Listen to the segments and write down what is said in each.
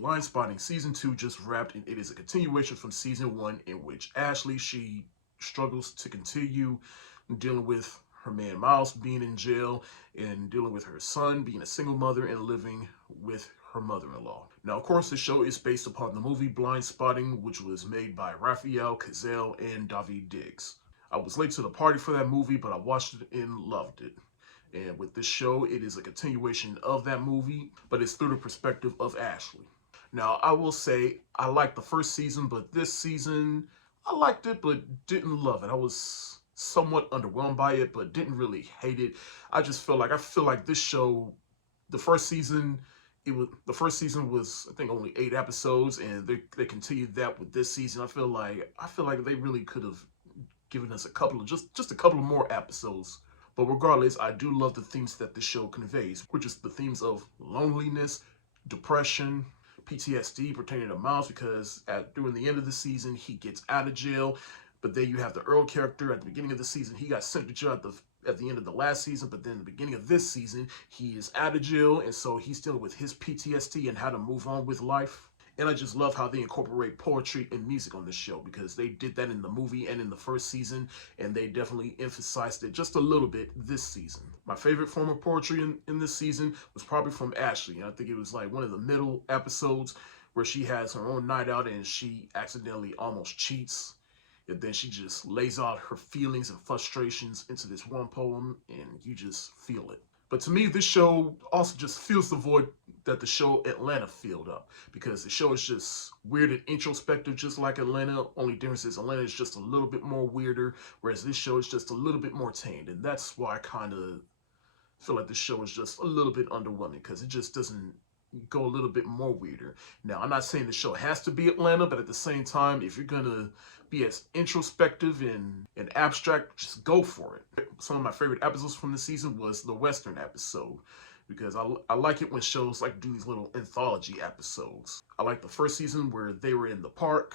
Blind Spotting Season 2 just wrapped, and it is a continuation from Season 1, in which Ashley, she struggles to continue dealing with her man Miles being in jail and dealing with her son being a single mother and living with her mother-in-law. Now, of course, the show is based upon the movie Blind Spotting, which was made by Raphael Cazale and David Diggs. I was late to the party for that movie, but I watched it and loved it. And with this show, it is a continuation of that movie, but it's through the perspective of Ashley. Now, I will say I liked the first season, but this season, I liked it, but didn't love it. I was somewhat underwhelmed by it, but didn't really hate it. I feel like this show, the first season, the first season was, I think, only 8 episodes, and they continued that with this season. I feel like they really could have given us a couple of just a couple of more episodes. But regardless, I do love the themes that the show conveys, which is the themes of loneliness, depression, PTSD pertaining to Miles, because during the end of the season, he gets out of jail. But then you have the Earl character at the beginning of the season. He got sent to jail at the end of the last season, but then at the beginning of this season, he is out of jail, and so he's dealing with his PTSD and how to move on with life. And I just love how they incorporate poetry and music on this show, because they did that in the movie and in the first season, and they definitely emphasized it just a little bit this season. My favorite form of poetry in this season was probably from Ashley, and I think it was like one of the middle episodes where she has her own night out and she accidentally almost cheats. And then she just lays out her feelings and frustrations into this one poem, and you just feel it. But to me, this show also just fills the void that the show Atlanta filled up, because the show is just weird and introspective, just like Atlanta. Only difference is Atlanta is just a little bit more weirder, whereas this show is just a little bit more tamed. And that's why I kind of feel like this show is just a little bit underwhelming, because it just doesn't go a little bit more weirder. Now, I'm not saying the show has to be Atlanta, but at the same time, if you're gonna be as introspective and abstract, just go for it. Some of my favorite episodes from the season was the Western episode, because I like it when shows like do these little anthology episodes. I like the first season where they were in the park,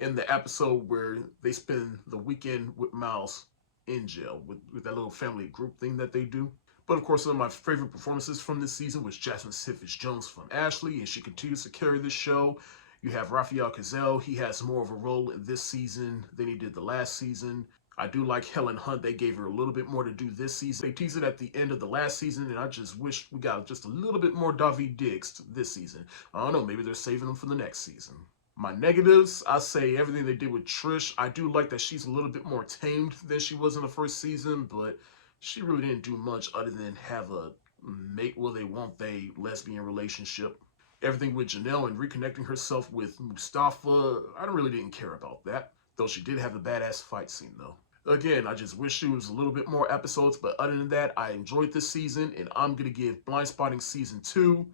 and the episode where they spend the weekend with Miles in jail with that little family group thing that they do. But of course, some of my favorite performances from this season was Jasmine Siffich Jones from Ashley, and she continues to carry this show. You have Raphael Cazale. He has more of a role in this season than he did the last season. I do like Helen Hunt. They gave her a little bit more to do this season. They teased it at the end of the last season, and I just wish we got just a little bit more David Diggs this season. I don't know, maybe they're saving him for the next season. My negatives, I say everything they did with Trish. I do like that she's a little bit more tamed than she was in the first season, but she really didn't do much other than have a make will they won't they lesbian relationship. Everything with Janelle and reconnecting herself with Mustafa, I really didn't care about that. Though she did have a badass fight scene though. Again, I just wish there was a little bit more episodes, but other than that, I enjoyed this season, and I'm going to give Blind Spotting Season 2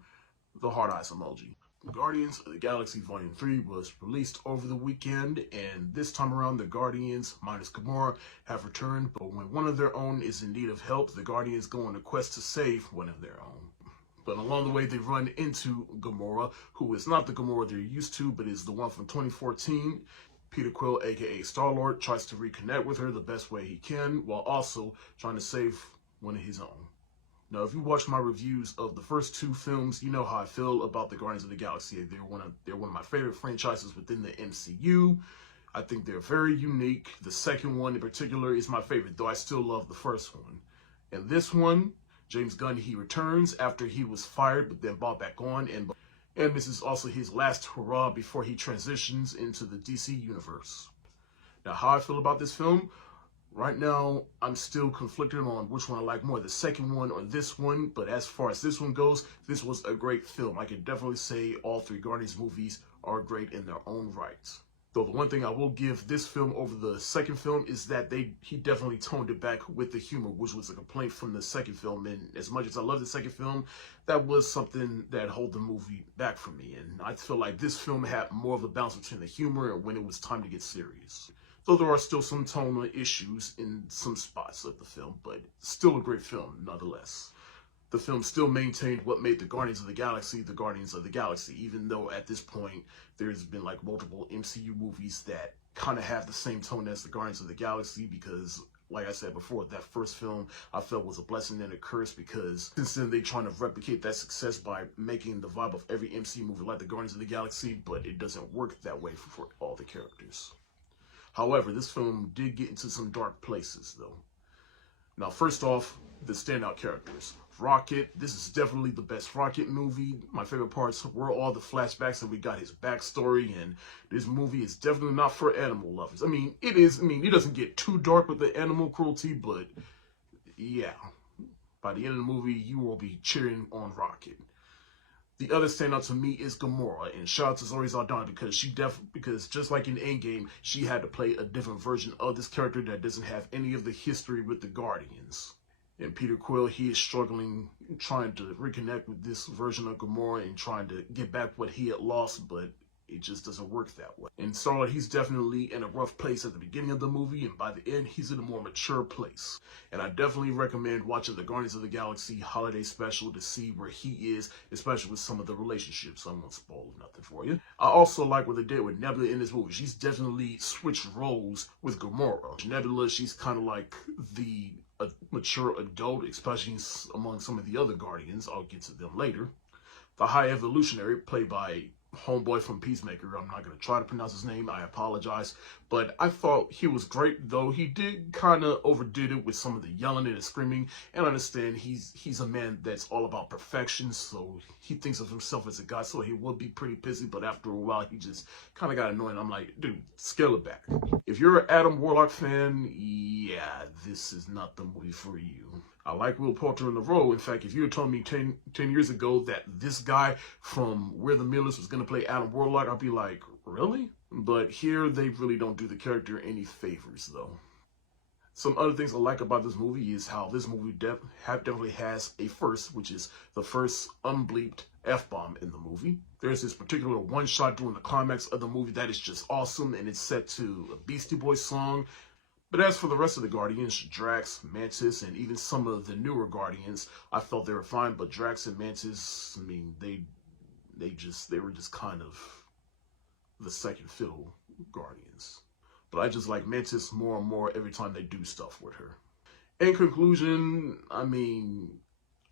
the heart eyes emoji. Guardians of the Galaxy Volume 3 was released over the weekend, and this time around the Guardians, minus Gamora, have returned, but when one of their own is in need of help, the Guardians go on a quest to save one of their own. But along the way, they run into Gamora, who is not the Gamora they're used to, but is the one from 2014. Peter Quill, aka Star-Lord, tries to reconnect with her the best way he can, while also trying to save one of his own. Now, if you watch my reviews of the first 2 films, you know how I feel about the Guardians of the Galaxy. They're one of my favorite franchises within the MCU. I think they're very unique. The second one in particular is my favorite, though I still love the first one. And this one, James Gunn, he returns after he was fired, but then brought back on, and this is also his last hurrah before he transitions into the DC universe. Now, how I feel about this film? Right now, I'm still conflicted on which one I like more, the second one or this one, but as far as this one goes, this was a great film. I can definitely say all 3 Guardians movies are great in their own rights. Though the one thing I will give this film over the second film is that he definitely toned it back with the humor, which was a complaint from the second film. And as much as I love the second film, that was something that held the movie back from me. And I feel like this film had more of a balance between the humor and when it was time to get serious. Though there are still some tonal issues in some spots of the film, but still a great film nonetheless. The film still maintained what made the Guardians of the Galaxy, even though at this point there's been like multiple MCU movies that kind of have the same tone as the Guardians of the Galaxy, because like I said before, that first film I felt was a blessing and a curse, because since then they're trying to replicate that success by making the vibe of every MCU movie like the Guardians of the Galaxy, but it doesn't work that way for all the characters. However, this film did get into some dark places, though. Now, first off, the standout characters. Rocket, this is definitely the best Rocket movie. My favorite parts were all the flashbacks, and we got his backstory, and this movie is definitely not for animal lovers. I mean, it is, it doesn't get too dark with the animal cruelty, but yeah, by the end of the movie, you will be cheering on Rocket. The other standout to me is Gamora, and shout out to Zoe Saldana, because just like in Endgame, she had to play a different version of this character that doesn't have any of the history with the Guardians. And Peter Quill, he is struggling, trying to reconnect with this version of Gamora and trying to get back what he had lost, but it just doesn't work that way. And Star-Lord, he's definitely in a rough place at the beginning of the movie, and by the end, he's in a more mature place. And I definitely recommend watching the Guardians of the Galaxy Holiday Special to see where he is, especially with some of the relationships. I won't spoil nothing for you. I also like what they did with Nebula in this movie. She's definitely switched roles with Gamora. Nebula, she's kind of like the mature adult, especially among some of the other Guardians. I'll get to them later. The High Evolutionary, played by homeboy from Peacemaker. I'm not going to try to pronounce his name. I apologize. But I thought he was great, though he did kind of overdid it with some of the yelling and the screaming. And I understand he's a man that's all about perfection, so he thinks of himself as a god, so he would be pretty pissy. But after a while, he just kind of got annoying. I'm like, dude, scale it back. If you're an Adam Warlock fan, yeah, this is not the movie for you. I like Will Poulter in the role. In fact, if you had told me 10 years ago that this guy from Where the Millers was going to play Adam Warlock, I'd be like, really? But here, they really don't do the character any favors, though. Some other things I like about this movie is how this movie definitely has a first, which is the first unbleeped F-bomb in the movie. There's this particular one shot during the climax of the movie that is just awesome, and it's set to a Beastie Boys song. But as for the rest of the Guardians, Drax, Mantis, and even some of the newer Guardians, I felt they were fine. But Drax and Mantis, they were just kind of the second fiddle Guardians. But I just like Mantis more and more every time they do stuff with her. In conclusion,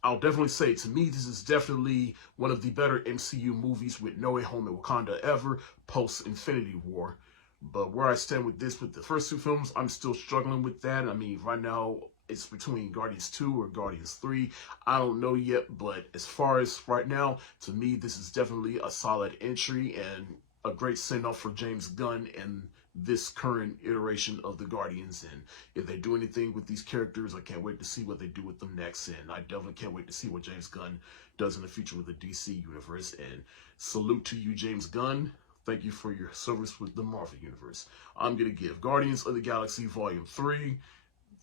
I'll definitely say, to me, this is definitely one of the better MCU movies with No Way Home and Wakanda ever, post-Infinity War. But where I stand with this, with the first two films, I'm still struggling with that. Right now, it's between Guardians 2 or Guardians 3. I don't know yet, but as far as right now, to me, this is definitely a solid entry and a great send-off for James Gunn and this current iteration of the Guardians. And if they do anything with these characters, I can't wait to see what they do with them next. And I definitely can't wait to see what James Gunn does in the future with the DC universe. And salute to you, James Gunn. Thank you for your service with the Marvel Universe. I'm going to give Guardians of the Galaxy Volume 3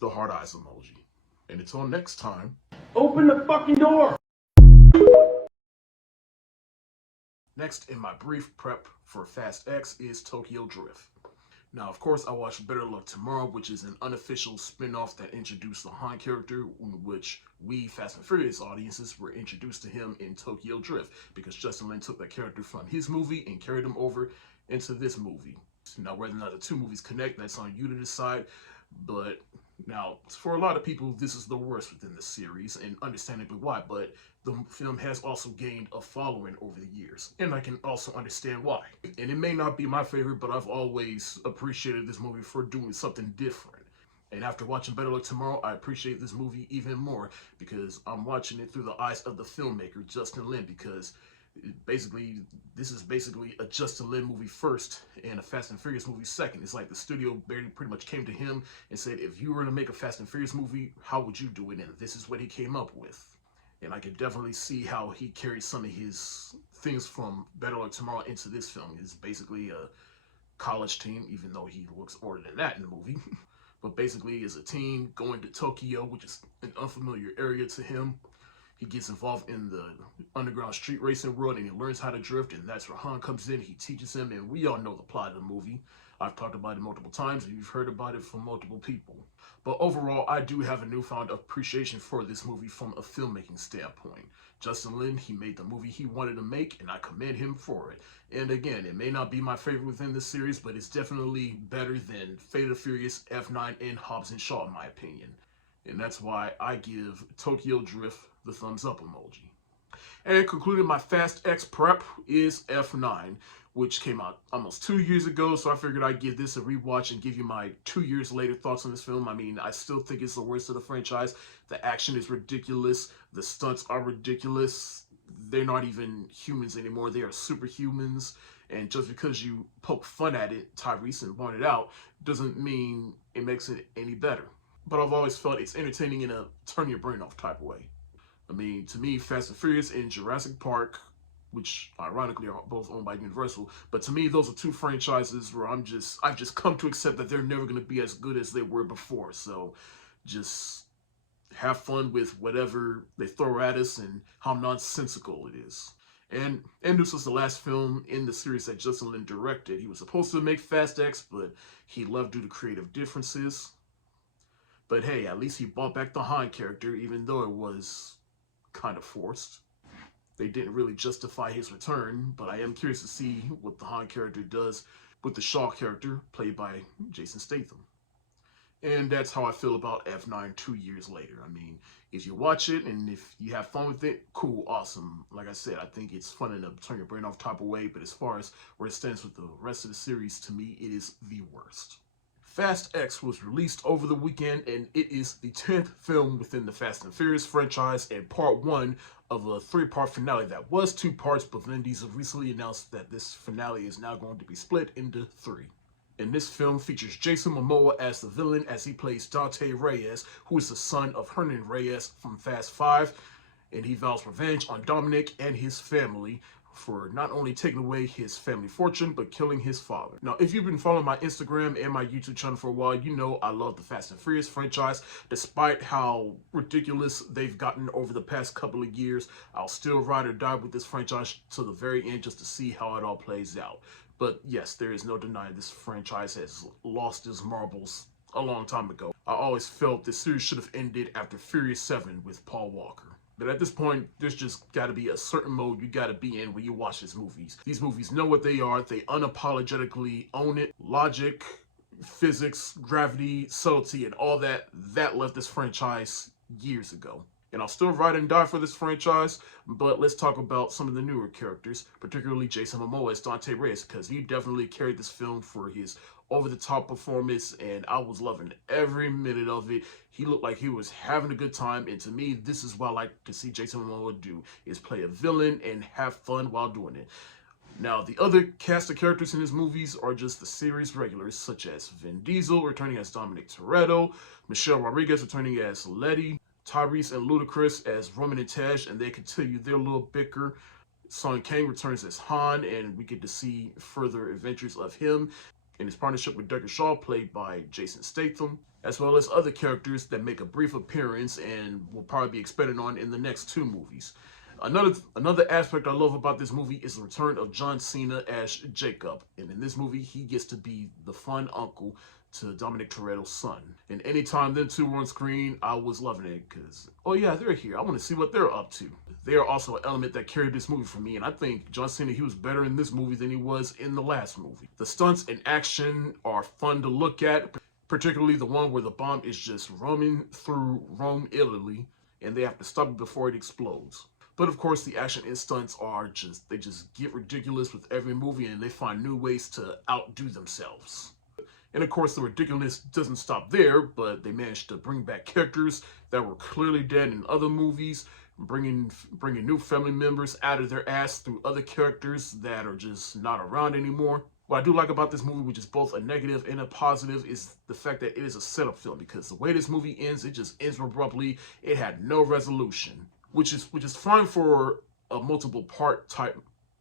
the heart eyes emoji. And until next time, open the fucking door! Next in my brief prep for Fast X is Tokyo Drift. Now, of course, I watched Better Luck Tomorrow, which is an unofficial spin-off that introduced the Han character, in which we Fast and Furious audiences were introduced to him in Tokyo Drift, because Justin Lin took that character from his movie and carried him over into this movie. Now, whether or not the two movies connect, that's on you to decide. But now, for a lot of people, this is the worst within the series, and understandably why, but the film has also gained a following over the years, and I can also understand why. And it may not be my favorite, but I've always appreciated this movie for doing something different. And after watching Better Luck Tomorrow, I appreciate this movie even more, because I'm watching it through the eyes of the filmmaker, Justin Lin, because this is basically a Justin Lin movie first and a Fast and Furious movie second. It's like the studio pretty much came to him and said, if you were to make a Fast and Furious movie, how would you do it? And this is what he came up with. And I can definitely see how he carried some of his things from Better Luck Tomorrow into this film. It's basically a college team, even though he looks older than that in the movie. But basically, it's a team going to Tokyo, which is an unfamiliar area to him. He gets involved in the underground street racing world, and he learns how to drift, and that's where Han comes in. He teaches him, and we all know the plot of the movie. I've talked about it multiple times, and you've heard about it from multiple people. But overall, I do have a newfound appreciation for this movie from a filmmaking standpoint. Justin Lin, he made the movie he wanted to make, and I commend him for it. And again, it may not be my favorite within this series, but it's definitely better than Fate of the Furious, F9, and Hobbs and Shaw, in my opinion. And that's why I give Tokyo Drift the thumbs up emoji. And concluding my Fast X prep is F9, which came out almost 2 years ago, so I figured I'd give this a rewatch and give you my 2 years later thoughts on this film. I mean, I still think it's the worst of the franchise. The action is ridiculous. The stunts are ridiculous. They're not even humans anymore. They are superhumans. And just because you poke fun at it, Tyrese, and point it out, doesn't mean it makes it any better. But I've always felt it's entertaining in a turn your brain off type of way. I mean, to me, Fast and Furious and Jurassic Park, which ironically are both owned by Universal, but to me, those are two franchises where I've just come to accept that they're never going to be as good as they were before. So just have fun with whatever they throw at us and how nonsensical it is. And this was the last film in the series that Justin Lin directed. He was supposed to make Fast X, but he left due to creative differences. But hey, at least he brought back the Han character, even though it was kind of forced. They didn't really justify his return, but I am curious to see what the Han character does with the Shaw character, played by Jason Statham. And that's how I feel about F9 2 years later. I mean, if you watch it and if you have fun with it, cool, awesome. Like I said, I think it's fun in a turn your brain off type of way, but as far as where it stands with the rest of the series, to me, it is the worst. Fast X was released over the weekend, and it is the 10th film within the Fast and Furious franchise and part 1 of a 3-part finale that was 2 parts, but Vin Diesel recently announced that this finale is now going to be split into 3. And this film features Jason Momoa as the villain, as he plays Dante Reyes, who is the son of Hernan Reyes from Fast 5, and he vows revenge on Dominic and his family for not only taking away his family fortune, but killing his father. Now, if you've been following my Instagram and my YouTube channel for a while, you know I love the Fast and Furious franchise. Despite how ridiculous they've gotten over the past couple of years, I'll still ride or die with this franchise to the very end just to see how it all plays out. But yes, there is no denying this franchise has lost its marbles a long time ago. I always felt this series should have ended after Furious 7 with Paul Walker. But at this point, there's just got to be a certain mode you got to be in when you watch these movies. These movies know what they are. They unapologetically own it. Logic, physics, gravity, subtlety, and all that left this franchise years ago. And I'll still ride and die for this franchise, but let's talk about some of the newer characters, particularly Jason Momoa as Dante Reyes, because he definitely carried this film for his over-the-top performance, and I was loving every minute of it. He looked like he was having a good time, and to me, this is what I like to see Jason Momoa do, is play a villain and have fun while doing it. Now, the other cast of characters in his movies are just the series regulars, such as Vin Diesel returning as Dominic Toretto, Michelle Rodriguez returning as Letty, Tyrese and Ludacris as Roman and Tej, and they continue their little bicker. Sung Kang returns as Han, and we get to see further adventures of him in his partnership with Deckard Shaw, played by Jason Statham, as well as other characters that make a brief appearance and will probably be expanded on in the next 2 movies. Another aspect I love about this movie is the return of John Cena as Jacob, and in this movie, he gets to be the fun uncle to Dominic Toretto's son. And anytime them two were on screen, I was loving it because, oh yeah, they're here. I want to see what they're up to. They are also an element that carried this movie for me, and I think John Cena, he was better in this movie than he was in the last movie. The stunts and action are fun to look at, particularly the one where the bomb is just roaming through Rome, Italy, and they have to stop it before it explodes. But of course, the action and stunts are they just get ridiculous with every movie, and they find new ways to outdo themselves. And of course, the ridiculousness doesn't stop there, but they managed to bring back characters that were clearly dead in other movies, bringing new family members out of their ass through other characters that are just not around anymore. What I do like about this movie, which is both a negative and a positive, is the fact that it is a setup film, because the way this movie ends, it just ends abruptly. It had no resolution, which is fine for a multiple part type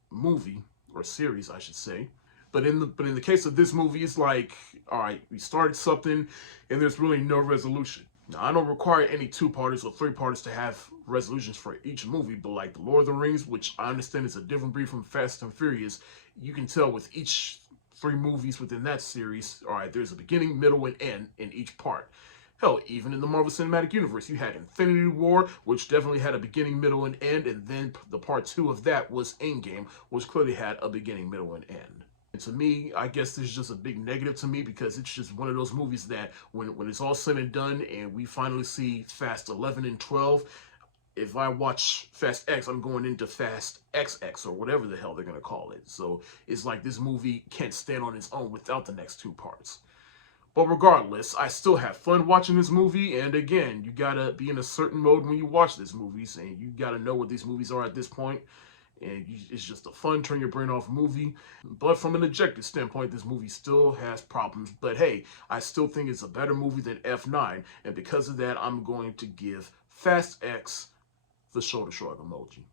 movie, or series, I should say. But in the case of this movie, it's like, all right, we started something, and there's really no resolution. Now, I don't require any 2-parters or 3-parters to have resolutions for each movie, but like The Lord of the Rings, which I understand is a different breed from Fast and Furious, you can tell with each 3 movies within that series, all right, there's a beginning, middle, and end in each part. Hell, even in the Marvel Cinematic Universe, you had Infinity War, which definitely had a beginning, middle, and end, and then the part 2 of that was Endgame, which clearly had a beginning, middle, and end. And to me, I guess this is just a big negative to me because it's just one of those movies that when it's all said and done and we finally see Fast 11 and 12, if I watch Fast X, I'm going into Fast XX or whatever the hell they're going to call it. So it's like this movie can't stand on its own without the next 2 parts. But regardless, I still have fun watching this movie, and again, you gotta be in a certain mode when you watch these movies, and you gotta know what these movies are at this point, and it's just a fun, turn your brain off movie. But from an objective standpoint, this movie still has problems, but hey, I still think it's a better movie than F9, and because of that, I'm going to give Fast X the shoulder shrug emoji.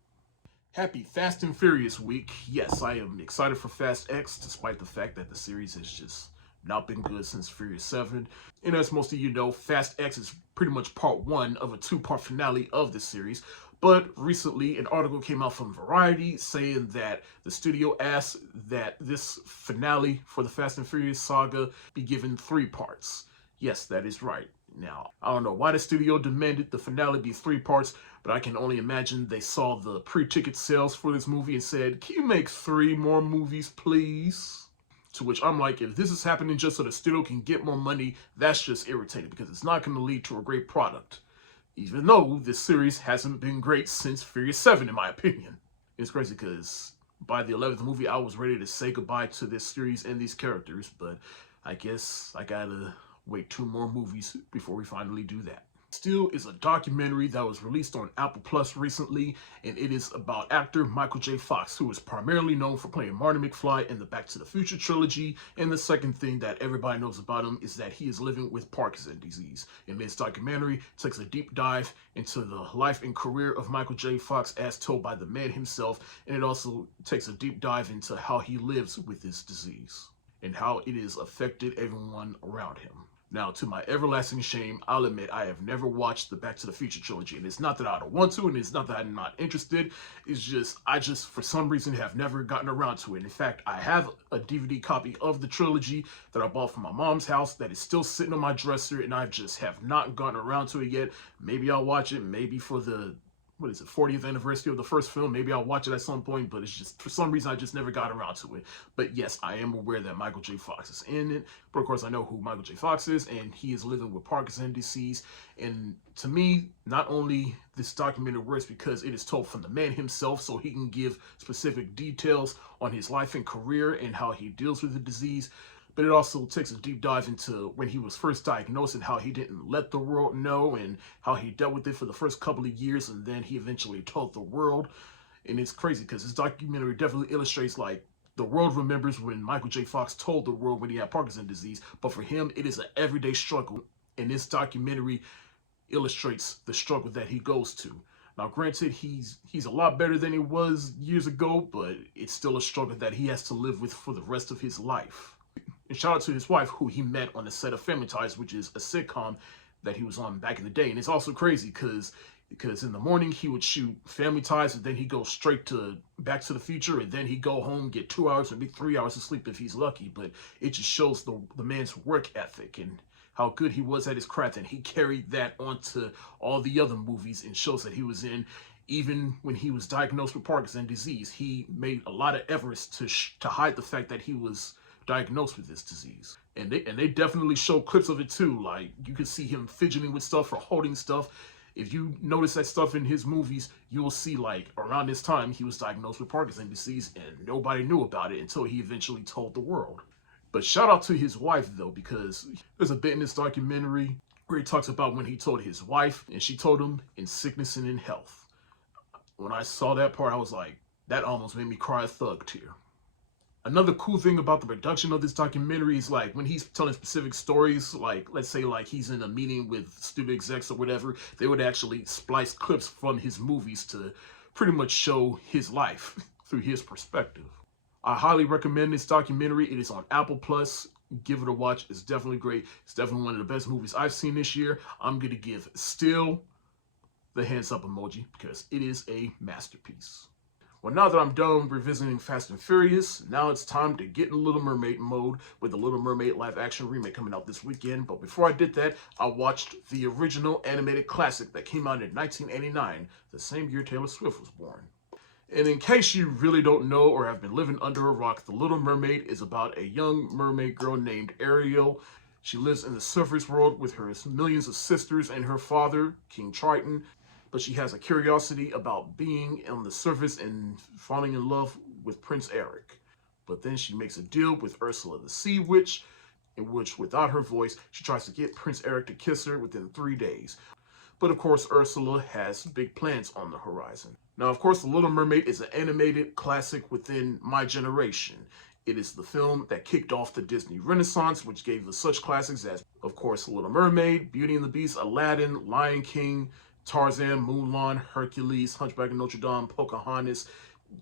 Happy Fast and Furious week. Yes, I am excited for Fast X, despite the fact that the series has just not been good since Furious 7. And as most of you know, Fast X is pretty much part 1 of a 2-part finale of the series. But recently, an article came out from Variety saying that the studio asked that this finale for the Fast and Furious saga be given 3 parts. Yes, that is right. Now, I don't know why the studio demanded the finale be 3 parts, but I can only imagine they saw the pre-ticket sales for this movie and said, "Can you make 3 more movies, please?" To which I'm like, if this is happening just so the studio can get more money, that's just irritating because it's not going to lead to a great product. Even though this series hasn't been great since Furious 7, in my opinion. It's crazy because by the 11th movie, I was ready to say goodbye to this series and these characters, but I guess I gotta wait 2 more movies before we finally do that. Still is a documentary that was released on Apple Plus recently, and it is about actor Michael J. Fox, who is primarily known for playing Marty McFly in the Back to the Future trilogy. And the second thing that everybody knows about him is that he is living with Parkinson's disease. And this documentary takes a deep dive into the life and career of Michael J. Fox as told by the man himself, and it also takes a deep dive into how he lives with this disease and how it has affected everyone around him. Now, to my everlasting shame, I'll admit I have never watched the Back to the Future trilogy. And it's not that I don't want to, and it's not that I'm not interested. It's just, I just, for some reason, have never gotten around to it. In fact, I have a DVD copy of the trilogy that I bought from my mom's house that is still sitting on my dresser, and I just have not gotten around to it yet. Maybe I'll watch it, maybe for the 40th anniversary of the first film. Maybe I'll watch it at some point, but it's just, for some reason, I just never got around to it. But yes, I am aware that Michael J. Fox is in it. But of course, I know who Michael J. Fox is, and he is living with Parkinson's disease. And to me, not only this documentary works because it is told from the man himself, so he can give specific details on his life and career and how he deals with the disease, but it also takes a deep dive into when he was first diagnosed and how he didn't let the world know and how he dealt with it for the first couple of years, and then he eventually told the world. And it's crazy because this documentary definitely illustrates, like, the world remembers when Michael J. Fox told the world when he had Parkinson's disease, but for him, it is an everyday struggle. And this documentary illustrates the struggle that he goes to. Now, granted, he's a lot better than he was years ago, but it's still a struggle that he has to live with for the rest of his life. And shout out to his wife, who he met on the set of Family Ties, which is a sitcom that he was on back in the day. And it's also crazy because in the morning he would shoot Family Ties, and then he'd go straight to Back to the Future, and then he'd go home, get 2 hours, maybe 3 hours of sleep if he's lucky. But it just shows the man's work ethic and how good he was at his craft, and he carried that onto all the other movies and shows that he was in. Even when he was diagnosed with Parkinson's disease, he made a lot of efforts to hide the fact that he was diagnosed with this disease. And they definitely show clips of it too. Like, you can see him fidgeting with stuff or holding stuff. If you notice that stuff in his movies, you'll see, like, around this time he was diagnosed with Parkinson's disease and nobody knew about it until he eventually told the world. But shout out to his wife though, because there's a bit in this documentary where he talks about when he told his wife, and she told him in sickness and in health. When I saw that part, I was like, that almost made me cry a thug tear. Another cool thing about the production of this documentary is, like, when he's telling specific stories, like, let's say, like, he's in a meeting with studio execs or whatever, they would actually splice clips from his movies to pretty much show his life through his perspective. I highly recommend this documentary. It is on Apple Plus. Give it a watch. It's definitely great. It's definitely one of the best movies I've seen this year. I'm going to give still the hands up emoji because it is a masterpiece. Well, now that I'm done revisiting Fast and Furious, now it's time to get in Little Mermaid mode with the Little Mermaid live action remake coming out this weekend. But before I did that, I watched the original animated classic that came out in 1989, the same year Taylor Swift was born. And in case you really don't know or have been living under a rock, The Little Mermaid is about a young mermaid girl named Ariel. She lives in the surface world with her millions of sisters and her father, King Triton, but she has a curiosity about being on the surface and falling in love with Prince Eric. But then she makes a deal with Ursula the Sea Witch, in which, without her voice, she tries to get Prince Eric to kiss her within 3 days. But of course, Ursula has big plans on the horizon. Now, of course, The Little Mermaid is an animated classic within my generation. It is the film that kicked off the Disney Renaissance, which gave us such classics as, of course, Little Mermaid, Beauty and the Beast, Aladdin, Lion King, Tarzan, Mulan, Hercules, Hunchback of Notre Dame, Pocahontas.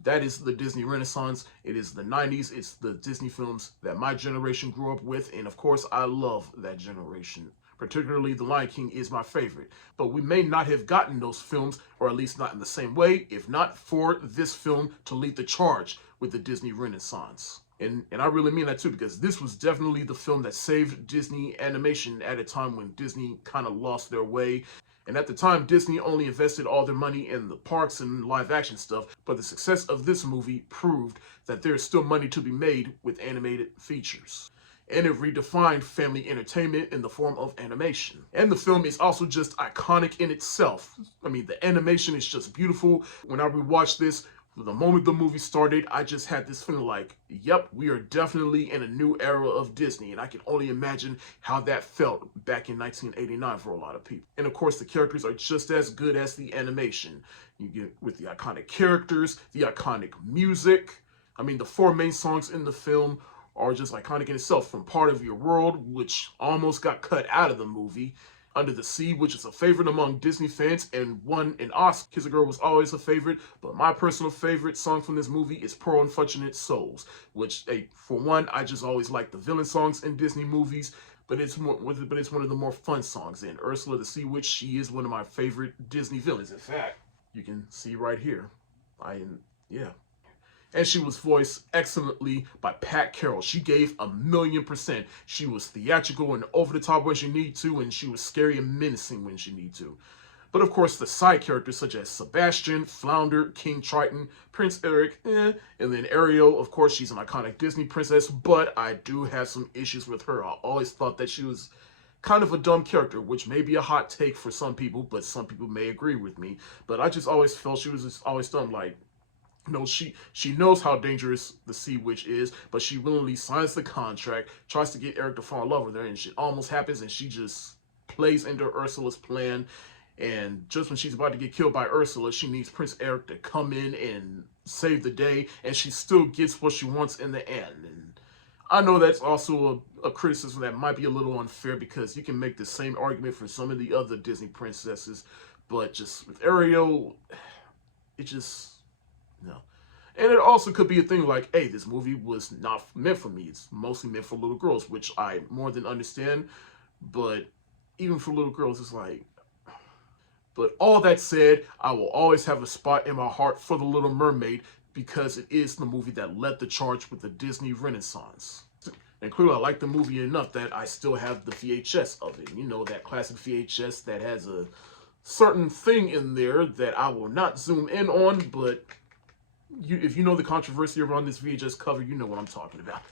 That is the Disney Renaissance. It is the 90s. It's the Disney films that my generation grew up with. And of course, I love that generation. Particularly, The Lion King is my favorite. But we may not have gotten those films, or at least not in the same way, if not for this film to lead the charge with the Disney Renaissance. And I really mean that too, because this was definitely the film that saved Disney animation at a time when Disney kind of lost their way. And at the time, Disney only invested all their money in the parks and live action stuff, but the success of this movie proved that there is still money to be made with animated features. And it redefined family entertainment in the form of animation. And the film is also just iconic in itself. I mean, the animation is just beautiful. When I rewatched this, the moment the movie started, I just had this feeling like, yep, we are definitely in a new era of Disney. And I can only imagine how that felt back in 1989 for a lot of people. And of course, the characters are just as good as the animation. You get with the iconic characters, the iconic music. I mean, the 4 main songs in the film are just iconic in itself, from Part of Your World, which almost got cut out of the movie, Under the Sea, which is a favorite among Disney fans and won an Oscar. Kiss a Girl was always a favorite, but my personal favorite song from this movie is Poor Unfortunate Souls, which, for one, I just always like the villain songs in Disney movies, but it's one of the more fun songs. And Ursula the Sea Witch, she is one of my favorite Disney villains. In fact, you can see right here. Yeah. And she was voiced excellently by Pat Carroll. She gave 1,000,000%. She was theatrical and over the top when she needed to, and she was scary and menacing when she needed to. But of course, the side characters such as Sebastian, Flounder, King Triton, Prince Eric, and then Ariel, of course, she's an iconic Disney princess, but I do have some issues with her. I always thought that she was kind of a dumb character, which may be a hot take for some people, but some people may agree with me. But I just always felt she was just always dumb, like, no, she knows how dangerous the Sea Witch is, but she willingly signs the contract, tries to get Eric to fall in love with her, and it almost happens, and she just plays into Ursula's plan. And just when she's about to get killed by Ursula, she needs Prince Eric to come in and save the day, and she still gets what she wants in the end. And I know that's also a criticism that might be a little unfair, because you can make the same argument for some of the other Disney princesses, but just with Ariel, it just... no. And it also could be a thing like, hey, this movie was not meant for me. It's mostly meant for little girls, which I more than understand. But even for little girls, it's like... But all that said, I will always have a spot in my heart for The Little Mermaid, because it is the movie that led the charge with the Disney Renaissance. And clearly I like the movie enough that I still have the VHS of it. You know, that classic VHS that has a certain thing in there that I will not zoom in on, but... if you know the controversy around this VHS cover, you know what I'm talking about.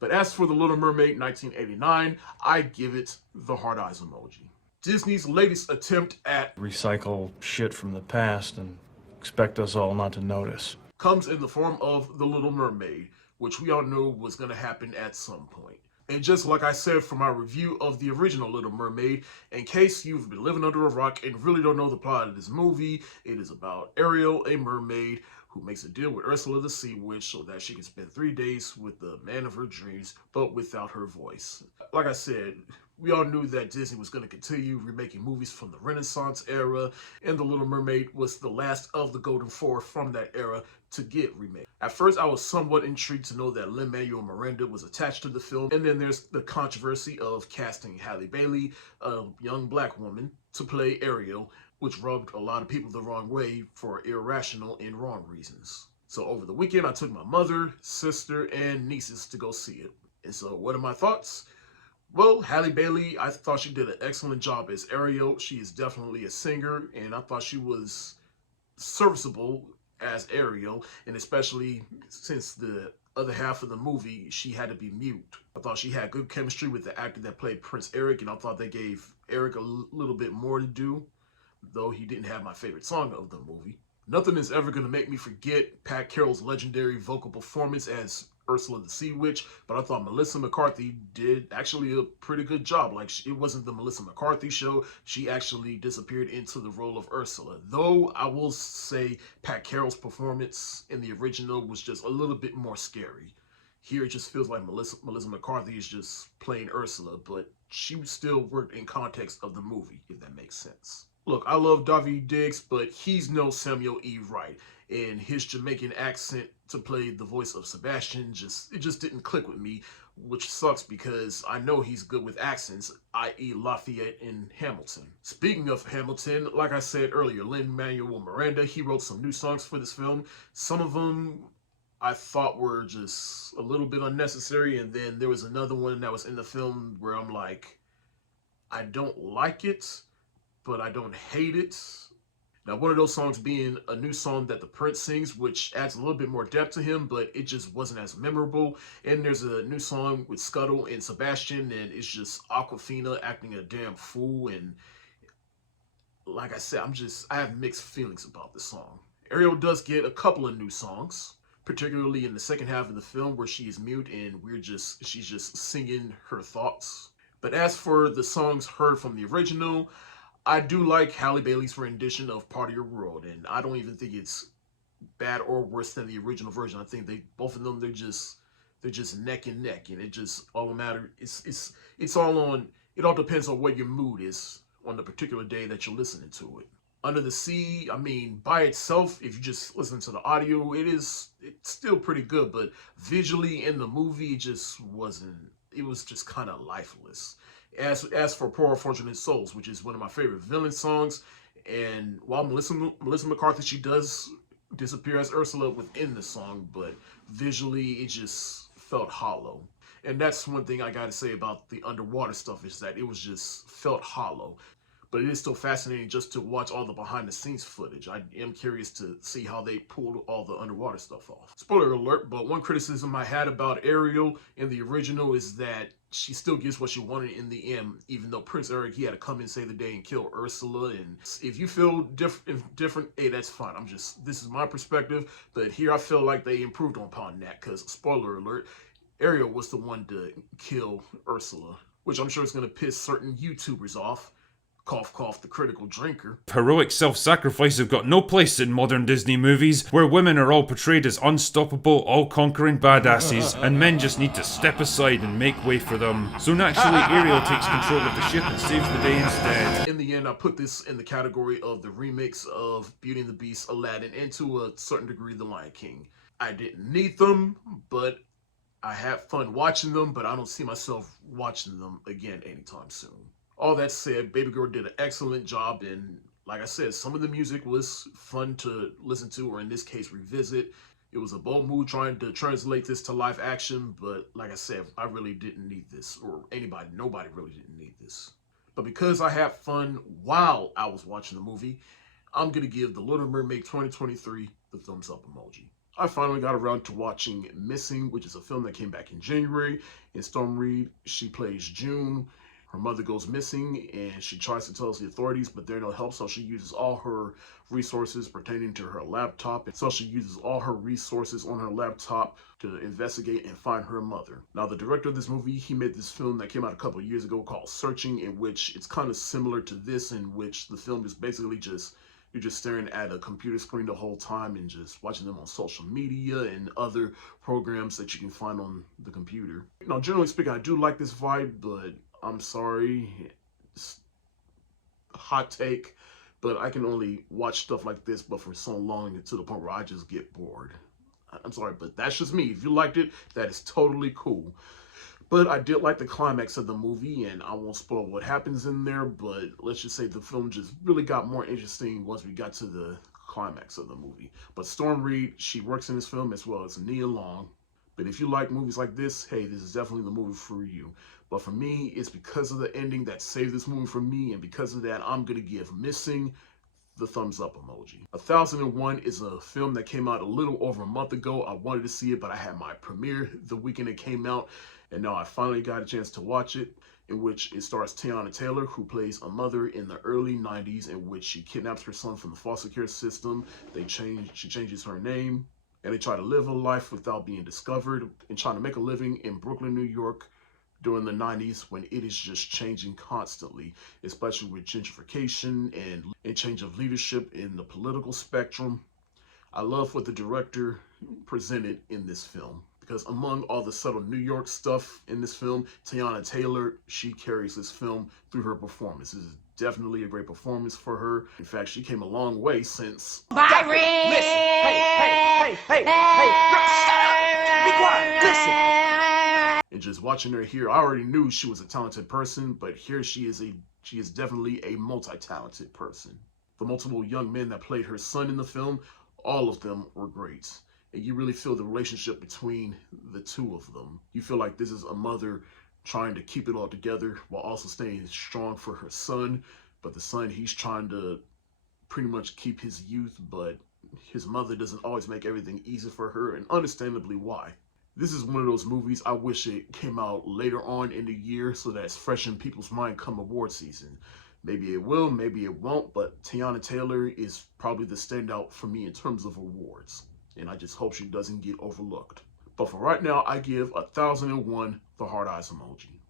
But as for The Little Mermaid 1989, I give it the hard eyes emoji. Disney's latest attempt at recycle shit from the past and expect us all not to notice comes in the form of The Little Mermaid, which we all knew was going to happen at some point. And just like I said for my review of the original Little Mermaid, in case you've been living under a rock and really don't know the plot of this movie, it is about Ariel, a mermaid, who makes a deal with Ursula the Sea Witch so that she can spend 3 days with the man of her dreams, but without her voice. Like I said, we all knew that Disney was going to continue remaking movies from the Renaissance era, and The Little Mermaid was the last of the Golden Four from that era to get remade. At first, I was somewhat intrigued to know that Lin-Manuel Miranda was attached to the film, and then there's the controversy of casting Halle Bailey, a young black woman, to play Ariel, which rubbed a lot of people the wrong way for irrational and wrong reasons. So over the weekend, I took my mother, sister, and nieces to go see it. And so what are my thoughts? Well, Halle Bailey, I thought she did an excellent job as Ariel. She is definitely a singer, and I thought she was serviceable as Ariel, and especially since the other half of the movie, she had to be mute. I thought she had good chemistry with the actor that played Prince Eric, and I thought they gave Eric a little bit more to do, though he didn't have my favorite song of the movie. Nothing is ever going to make me forget Pat Carroll's legendary vocal performance as Ursula the Sea Witch, but I thought Melissa McCarthy did actually a pretty good job. Like, it wasn't the Melissa McCarthy show. She actually disappeared into the role of Ursula. Though I will say Pat Carroll's performance in the original was just a little bit more scary. Here it just feels like Melissa McCarthy is just playing Ursula, but she still worked in context of the movie, if that makes sense. Look, I love Daveed Diggs, but he's no Samuel E. Wright, and his Jamaican accent to play the voice of Sebastian just didn't click with me, which sucks because I know he's good with accents, i.e. Lafayette and Hamilton. Speaking of Hamilton, like I said earlier, Lin-Manuel Miranda, he wrote some new songs for this film. Some of them I thought were just a little bit unnecessary, and then there was another one that was in the film where I'm like, I don't like it, but I don't hate it. Now, one of those songs being a new song that the Prince sings, which adds a little bit more depth to him, but it just wasn't as memorable. And there's a new song with Scuttle and Sebastian, and it's just Aquafina acting a damn fool. And like I said, I have mixed feelings about this song. Ariel does get a couple of new songs, particularly in the second half of the film where she is mute and she's just singing her thoughts. But as for the songs heard from the original, I do like Halle Bailey's rendition of Part of Your World, and I don't even think it's bad or worse than the original version. I think both of them, they're just neck and neck, and it just all matter. It's all on. It all depends on what your mood is on the particular day that you're listening to it. Under the Sea, I mean, by itself, if you just listen to the audio, it's still pretty good, but visually in the movie, it just wasn't. It was just kind of lifeless. As for Poor Unfortunate Souls, which is one of my favorite villain songs, and while Melissa McCarthy, she does disappear as Ursula within the song, but visually it just felt hollow. And that's one thing I gotta say about the underwater stuff, is that it was just felt hollow. But it is still fascinating just to watch all the behind the scenes footage. I am curious to see how they pulled all the underwater stuff off. Spoiler alert, but one criticism I had about Ariel in the original is that she still gets what she wanted in the end, even though Prince Eric, he had to come and save the day and kill Ursula. And if you feel different, hey, that's fine. This is my perspective, but here I feel like they improved upon that, because, spoiler alert, Ariel was the one to kill Ursula, which I'm sure is going to piss certain YouTubers off. Cough, cough, the critical drinker. Heroic self-sacrifice have got no place in modern Disney movies, where women are all portrayed as unstoppable, all-conquering badasses, and men just need to step aside and make way for them. So naturally, Ariel takes control of the ship and saves the day instead. In the end, I put this in the category of the remakes of Beauty and the Beast, Aladdin, and to a certain degree, The Lion King. I didn't need them, but I had fun watching them, but I don't see myself watching them again anytime soon. All that said, Baby Girl did an excellent job, and like I said, some of the music was fun to listen to, or in this case, revisit. It was a bold move trying to translate this to live action, but like I said, I really didn't need this, or nobody really didn't need this. But because I had fun while I was watching the movie, I'm going to give The Little Mermaid 2023 the thumbs up emoji. I finally got around to watching Missing, which is a film that came back in January. In Storm Reid, she plays June. Her mother goes missing, and she tries to tell the authorities, but they're no help, so she uses all her resources pertaining to her laptop. And so she uses all her resources on her laptop to investigate and find her mother. Now, the director of this movie, he made this film that came out a couple of years ago called Searching, in which it's kind of similar to this, in which the film is basically you're just staring at a computer screen the whole time and just watching them on social media and other programs that you can find on the computer. Now, generally speaking, I do like this vibe, but I'm sorry, it's a hot take, but I can only watch stuff like this but for so long, to the point where I just get bored. I'm sorry, but that's just me. If you liked it, that is totally cool. But I did like the climax of the movie, and I won't spoil what happens in there, but let's just say the film just really got more interesting once we got to the climax of the movie. But Storm Reid, she works in this film as well as Nia Long. But if you like movies like this, hey, this is definitely the movie for you. But for me, it's because of the ending that saved this movie for me, and because of that, I'm going to give Missing the thumbs up emoji. 1001 is a film that came out a little over a month ago. I wanted to see it, but I had my premiere the weekend it came out, and now I finally got a chance to watch it, in which it stars Teyana Taylor, who plays a mother in the early 90s, in which she kidnaps her son from the foster care system. She changes her name, and they try to live a life without being discovered, and trying to make a living in Brooklyn, New York, during the 90s, when it is just changing constantly, especially with gentrification and change of leadership in the political spectrum. I love what the director presented in this film, because among all the subtle New York stuff in this film, Teyana Taylor, she carries this film through her performance. This is definitely a great performance for her. In fact, she came a long way since... Byron! Listen! Hey! Shut up! Be quiet! Listen! And just watching her here, I already knew she was a talented person, but here she is definitely a multi-talented person. The multiple young men that played her son in the film, all of them were great. And you really feel the relationship between the two of them. You feel like this is a mother trying to keep it all together while also staying strong for her son. But the son, he's trying to pretty much keep his youth, but his mother doesn't always make everything easy for her, and understandably why. This is one of those movies I wish it came out later on in the year so that it's fresh in people's mind come award season. Maybe it will, maybe it won't, but Teyana Taylor is probably the standout for me in terms of awards. And I just hope she doesn't get overlooked. But for right now, I give 1001 the hard eyes emoji.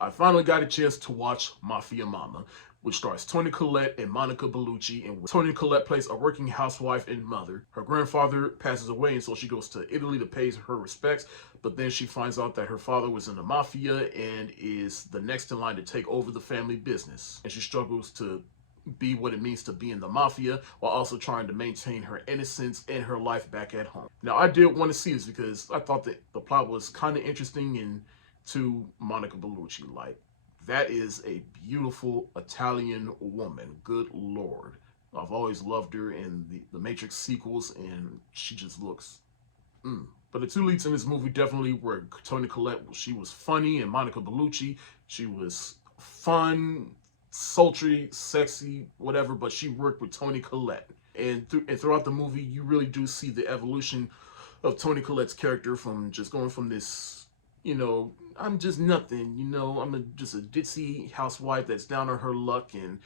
I finally got a chance to watch Mafia Mama, which stars Toni Collette and Monica Bellucci, and Toni Collette plays a working housewife and mother. Her grandfather passes away, and so she goes to Italy to pay her respects, but then she finds out that her father was in the mafia and is the next in line to take over the family business. And she struggles to be what it means to be in the mafia while also trying to maintain her innocence and her life back at home. Now, I did want to see this because I thought that the plot was kind of interesting, and to Monica Bellucci, like, that is a beautiful Italian woman. Good Lord. I've always loved her in the Matrix sequels, and she just looks... But the two leads in this movie definitely were Toni Collette. She was funny, and Monica Bellucci, she was fun, sultry, sexy, whatever, but she worked with Toni Collette. And throughout the movie, you really do see the evolution of Toni Collette's character from just going from this, you know, I'm just nothing, you know, just a ditzy housewife that's down on her luck, and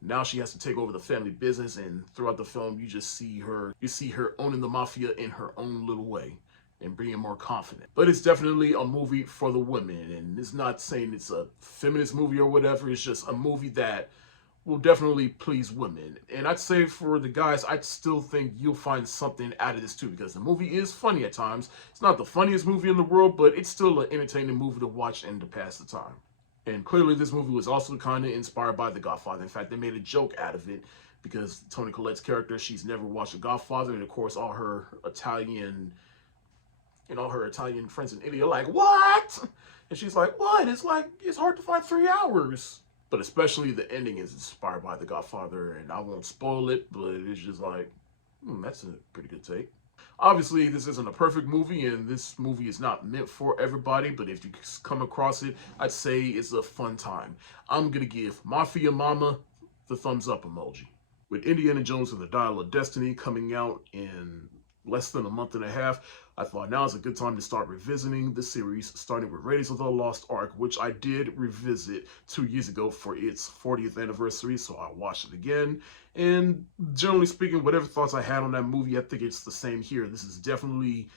now she has to take over the family business. And throughout the film, you see her owning the mafia in her own little way and being more confident. But it's definitely a movie for the women, and it's not saying it's a feminist movie or whatever. It's just a movie that will definitely please women. And I'd say for the guys, I still think you'll find something out of this too, because the movie is funny at times. It's not the funniest movie in the world, but it's still an entertaining movie to watch and to pass the time. And clearly this movie was also kind of inspired by The Godfather. In fact, they made a joke out of it because Toni Collette's character, she's never watched The Godfather, and of course all her Italian friends in Italy are like, what? And she's like, what? It's hard to find 3 hours. But especially the ending is inspired by The Godfather, and I won't spoil it, but it's just like, that's a pretty good take. Obviously, this isn't a perfect movie, and this movie is not meant for everybody, but if you come across it, I'd say it's a fun time. I'm going to give Mafia Mama the thumbs up emoji. With Indiana Jones and the Dial of Destiny coming out in less than a month and a half, I thought now is a good time to start revisiting the series, starting with Raiders of the Lost Ark, which I did revisit 2 years ago for its 40th anniversary, so I watched it again. And generally speaking, whatever thoughts I had on that movie, I think it's the same here. This is definitely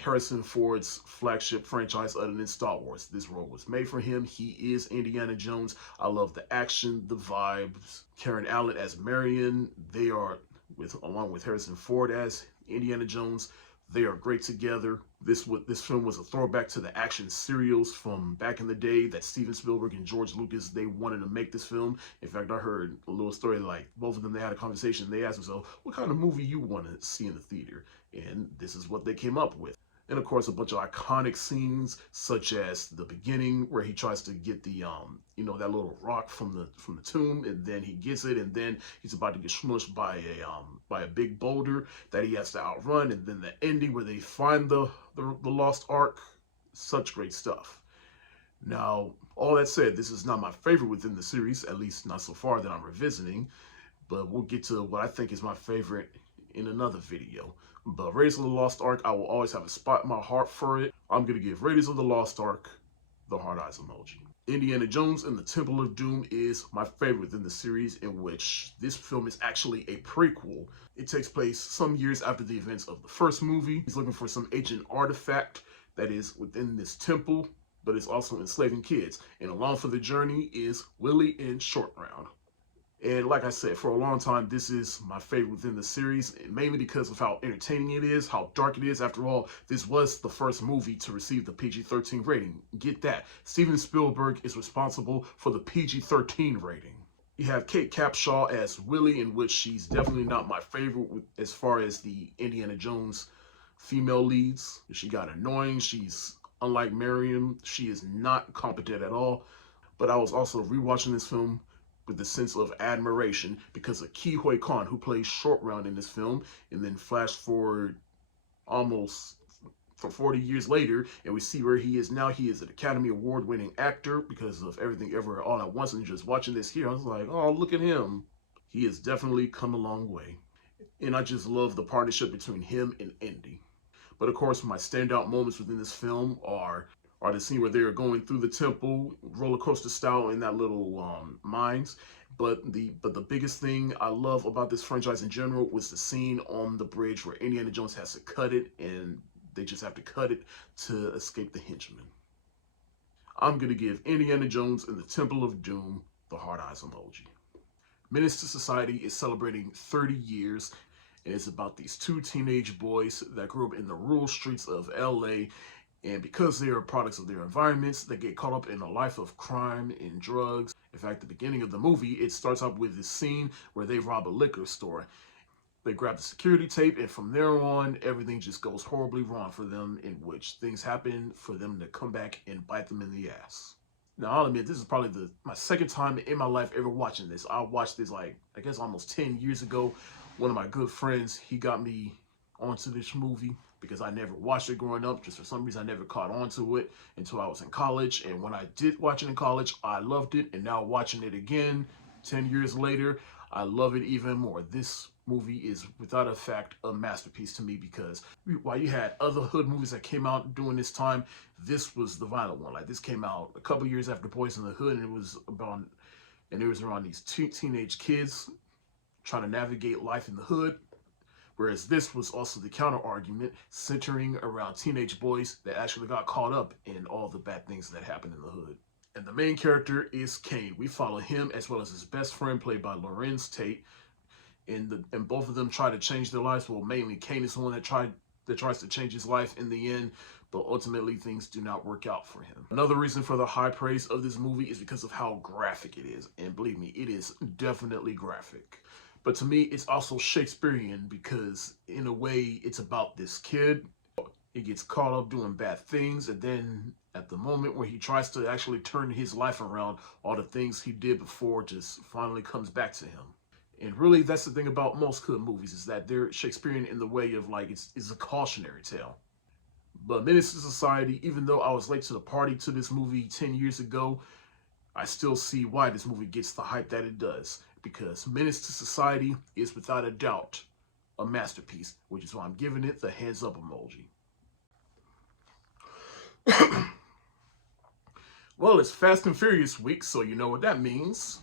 Harrison Ford's flagship franchise other than Star Wars. This role was made for him. He is Indiana Jones. I love the action, the vibes. Karen Allen as Marion, they are, along with Harrison Ford as Indiana Jones, they are great together. This film was a throwback to the action serials from back in the day that Steven Spielberg and George Lucas, they wanted to make this film. In fact, I heard a little story like both of them, they had a conversation. They asked themselves, what kind of movie you want to see in the theater? And this is what they came up with. And of course, a bunch of iconic scenes, such as the beginning where he tries to get the that little rock from the tomb, and then he gets it, and then he's about to get smushed by a big boulder that he has to outrun, and then the ending where they find the lost ark. Such great stuff. Now, all that said, this is not my favorite within the series, at least not so far that I'm revisiting, but we'll get to what I think is my favorite in another video. But Raiders of the Lost Ark, I will always have a spot in my heart for it. I'm going to give Raiders of the Lost Ark the heart eyes emoji. Indiana Jones and the Temple of Doom is my favorite within the series, in which this film is actually a prequel. It takes place some years after the events of the first movie. He's looking for some ancient artifact that is within this temple, but it's also enslaving kids. And along for the journey is Willie and Short Round. And like I said, for a long time, this is my favorite within the series, mainly because of how entertaining it is, how dark it is. After all, this was the first movie to receive the PG-13 rating. Get that. Steven Spielberg is responsible for the PG-13 rating. You have Kate Capshaw as Willie, in which she's definitely not my favorite as far as the Indiana Jones female leads. She got annoying. She's, unlike Marion, she is not competent at all. But I was also rewatching this film with a sense of admiration because of Ke Huy Quan, who plays Short Round in this film, and then flash forward almost for 40 years later, and we see where he is now. He is an Academy Award-winning actor because of Everything Ever All at Once, and just watching this here, I was like, oh, look at him. He has definitely come a long way. And I just love the partnership between him and Indy. But of course, my standout moments within this film are the scene where they're going through the temple, roller coaster style, in that little mines. But the biggest thing I love about this franchise in general was the scene on the bridge where Indiana Jones has to cut it, and they just have to cut it to escape the henchmen. I'm gonna give Indiana Jones and the Temple of Doom the heart eyes emoji. Menace to Society is celebrating 30 years, and it's about these two teenage boys that grew up in the rural streets of LA. And because they are products of their environments, they get caught up in a life of crime and drugs. In fact, the beginning of the movie, it starts out with this scene where they rob a liquor store. They grab the security tape, and from there on, everything just goes horribly wrong for them, in which things happen for them to come back and bite them in the ass. Now, I'll admit, this is probably my second time in my life ever watching this. I watched this, I guess almost 10 years ago. One of my good friends, he got me onto this movie because I never watched it growing up. Just for some reason, I never caught on to it until I was in college. And when I did watch it in college, I loved it. And now watching it again, 10 years later, I love it even more. This movie is, without a fact, a masterpiece to me, because while you had other hood movies that came out during this time, this was the violent one. Like, this came out a couple years after Boys in the Hood, and it was around these teenage kids trying to navigate life in the hood. Whereas this was also the counter argument, centering around teenage boys that actually got caught up in all the bad things that happened in the hood. And the main character is Kane. We follow him as well as his best friend, played by Lorenz Tate. And both of them try to change their lives. Well, mainly Kane is the one that tries to change his life in the end, but ultimately things do not work out for him. Another reason for the high praise of this movie is because of how graphic it is. And believe me, it is definitely graphic. But to me, it's also Shakespearean, because in a way, it's about this kid. He gets caught up doing bad things, and then at the moment where he tries to actually turn his life around, all the things he did before just finally comes back to him. And really, that's the thing about most hood movies, is that they're Shakespearean in the way of, like, it's a cautionary tale. But Menace to Society, even though I was late to the party to this movie 10 years ago, I still see why this movie gets the hype that it does. Because Menace to Society is without a doubt a masterpiece, which is why I'm giving it the hands up emoji. Well, it's Fast and Furious week, so you know what that means.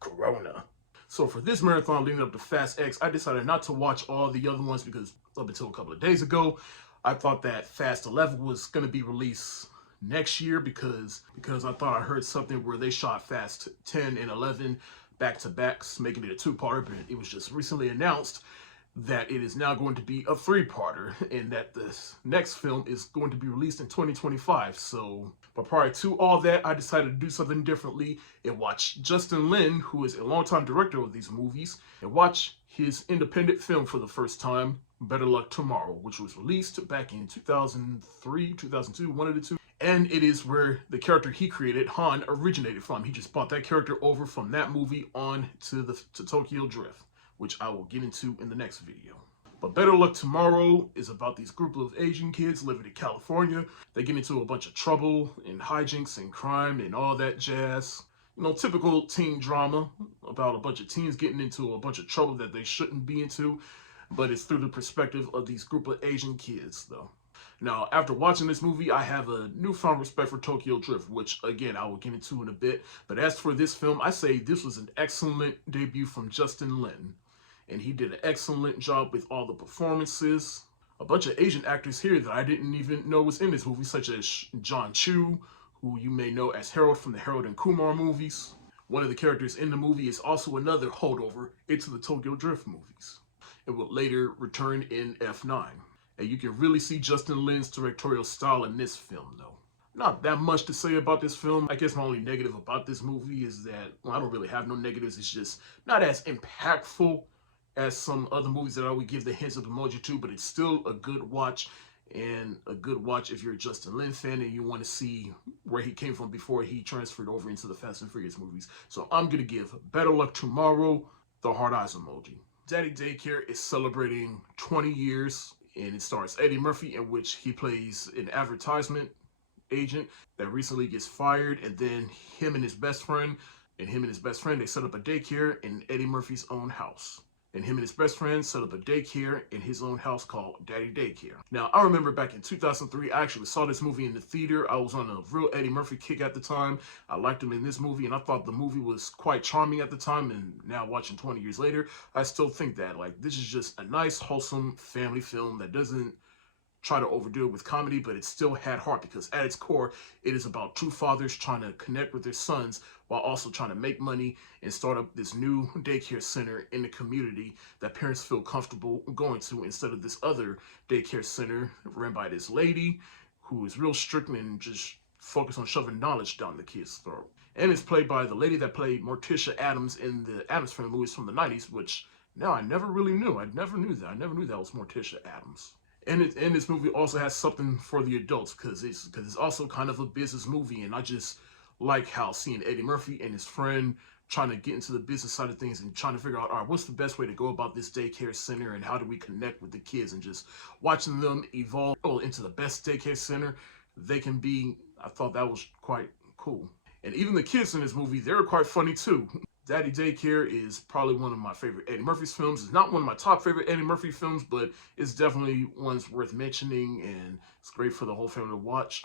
Corona. So for this marathon leading up to Fast X, I decided not to watch all the other ones, because up until a couple of days ago, I thought that Fast 11 was going to be released next year, because I thought I heard something where they shot Fast 10 and 11 back-to-backs, making it a two-parter, but it was just recently announced that it is now going to be a three-parter, and that this next film is going to be released in 2025. So, but prior to all that, I decided to do something differently and watch Justin Lin, who is a longtime director of these movies, and watch his independent film for the first time, Better Luck Tomorrow, which was released back in 2003, 2002, one of the two. And it is where the character he created, Han, originated from. He just brought that character over from that movie on to Tokyo Drift, which I will get into in the next video. But Better Luck Tomorrow is about these group of Asian kids living in California. They get into a bunch of trouble and hijinks and crime and all that jazz. You know, typical teen drama about a bunch of teens getting into a bunch of trouble that they shouldn't be into. But it's through the perspective of these group of Asian kids, though. Now, after watching this movie, I have a newfound respect for Tokyo Drift, which, again, I will get into in a bit. But as for this film, I say this was an excellent debut from Justin Lin. And he did an excellent job with all the performances. A bunch of Asian actors here that I didn't even know was in this movie, such as John Chu, who you may know as Harold from the Harold and Kumar movies. One of the characters in the movie is also another holdover into the Tokyo Drift movies. It will later return in F9. And you can really see Justin Lin's directorial style in this film, though. Not that much to say about this film. I guess my only negative about this movie is that, well, I don't really have no negatives. It's just not as impactful as some other movies that I would give the hands up emoji to, but it's still a good watch, and a good watch if you're a Justin Lin fan and you want to see where he came from before he transferred over into the Fast and Furious movies. So I'm going to give Better Luck Tomorrow the heart eyes emoji. Daddy Daycare is celebrating 20 years, and it stars Eddie Murphy, in which he plays an advertisement agent that recently gets fired, and then him and his best friend, they set up a daycare in Eddie Murphy's own house. And him and his best friend set up a daycare in his own house called Daddy Daycare. Now, I remember back in 2003, I actually saw this movie in the theater. I was on a real Eddie Murphy kick at the time. I liked him in this movie, and I thought the movie was quite charming at the time. And now, watching 20 years later, I still think that, like, this is just a nice, wholesome family film that doesn't try to overdo it with comedy, but it still had heart, because at its core, it is about two fathers trying to connect with their sons while also trying to make money and start up this new daycare center in the community that parents feel comfortable going to, instead of this other daycare center ran by this lady who is real strict and just focused on shoving knowledge down the kids' throat. And it's played by the lady that played Morticia Addams in the Addams Family movies from the 90s, which now I never really knew. I never knew that was Morticia Addams. And this movie also has something for the adults, because it's also kind of a business movie, and I just like how seeing Eddie Murphy and his friend trying to get into the business side of things and trying to figure out, all right, what's the best way to go about this daycare center, and how do we connect with the kids, and just watching them evolve into the best daycare center they can be. I thought that was quite cool. And even the kids in this movie, they're quite funny too. Daddy Daycare is probably one of my favorite Eddie Murphy's films. It's not one of my top favorite Eddie Murphy films, but it's definitely one's worth mentioning, and it's great for the whole family to watch.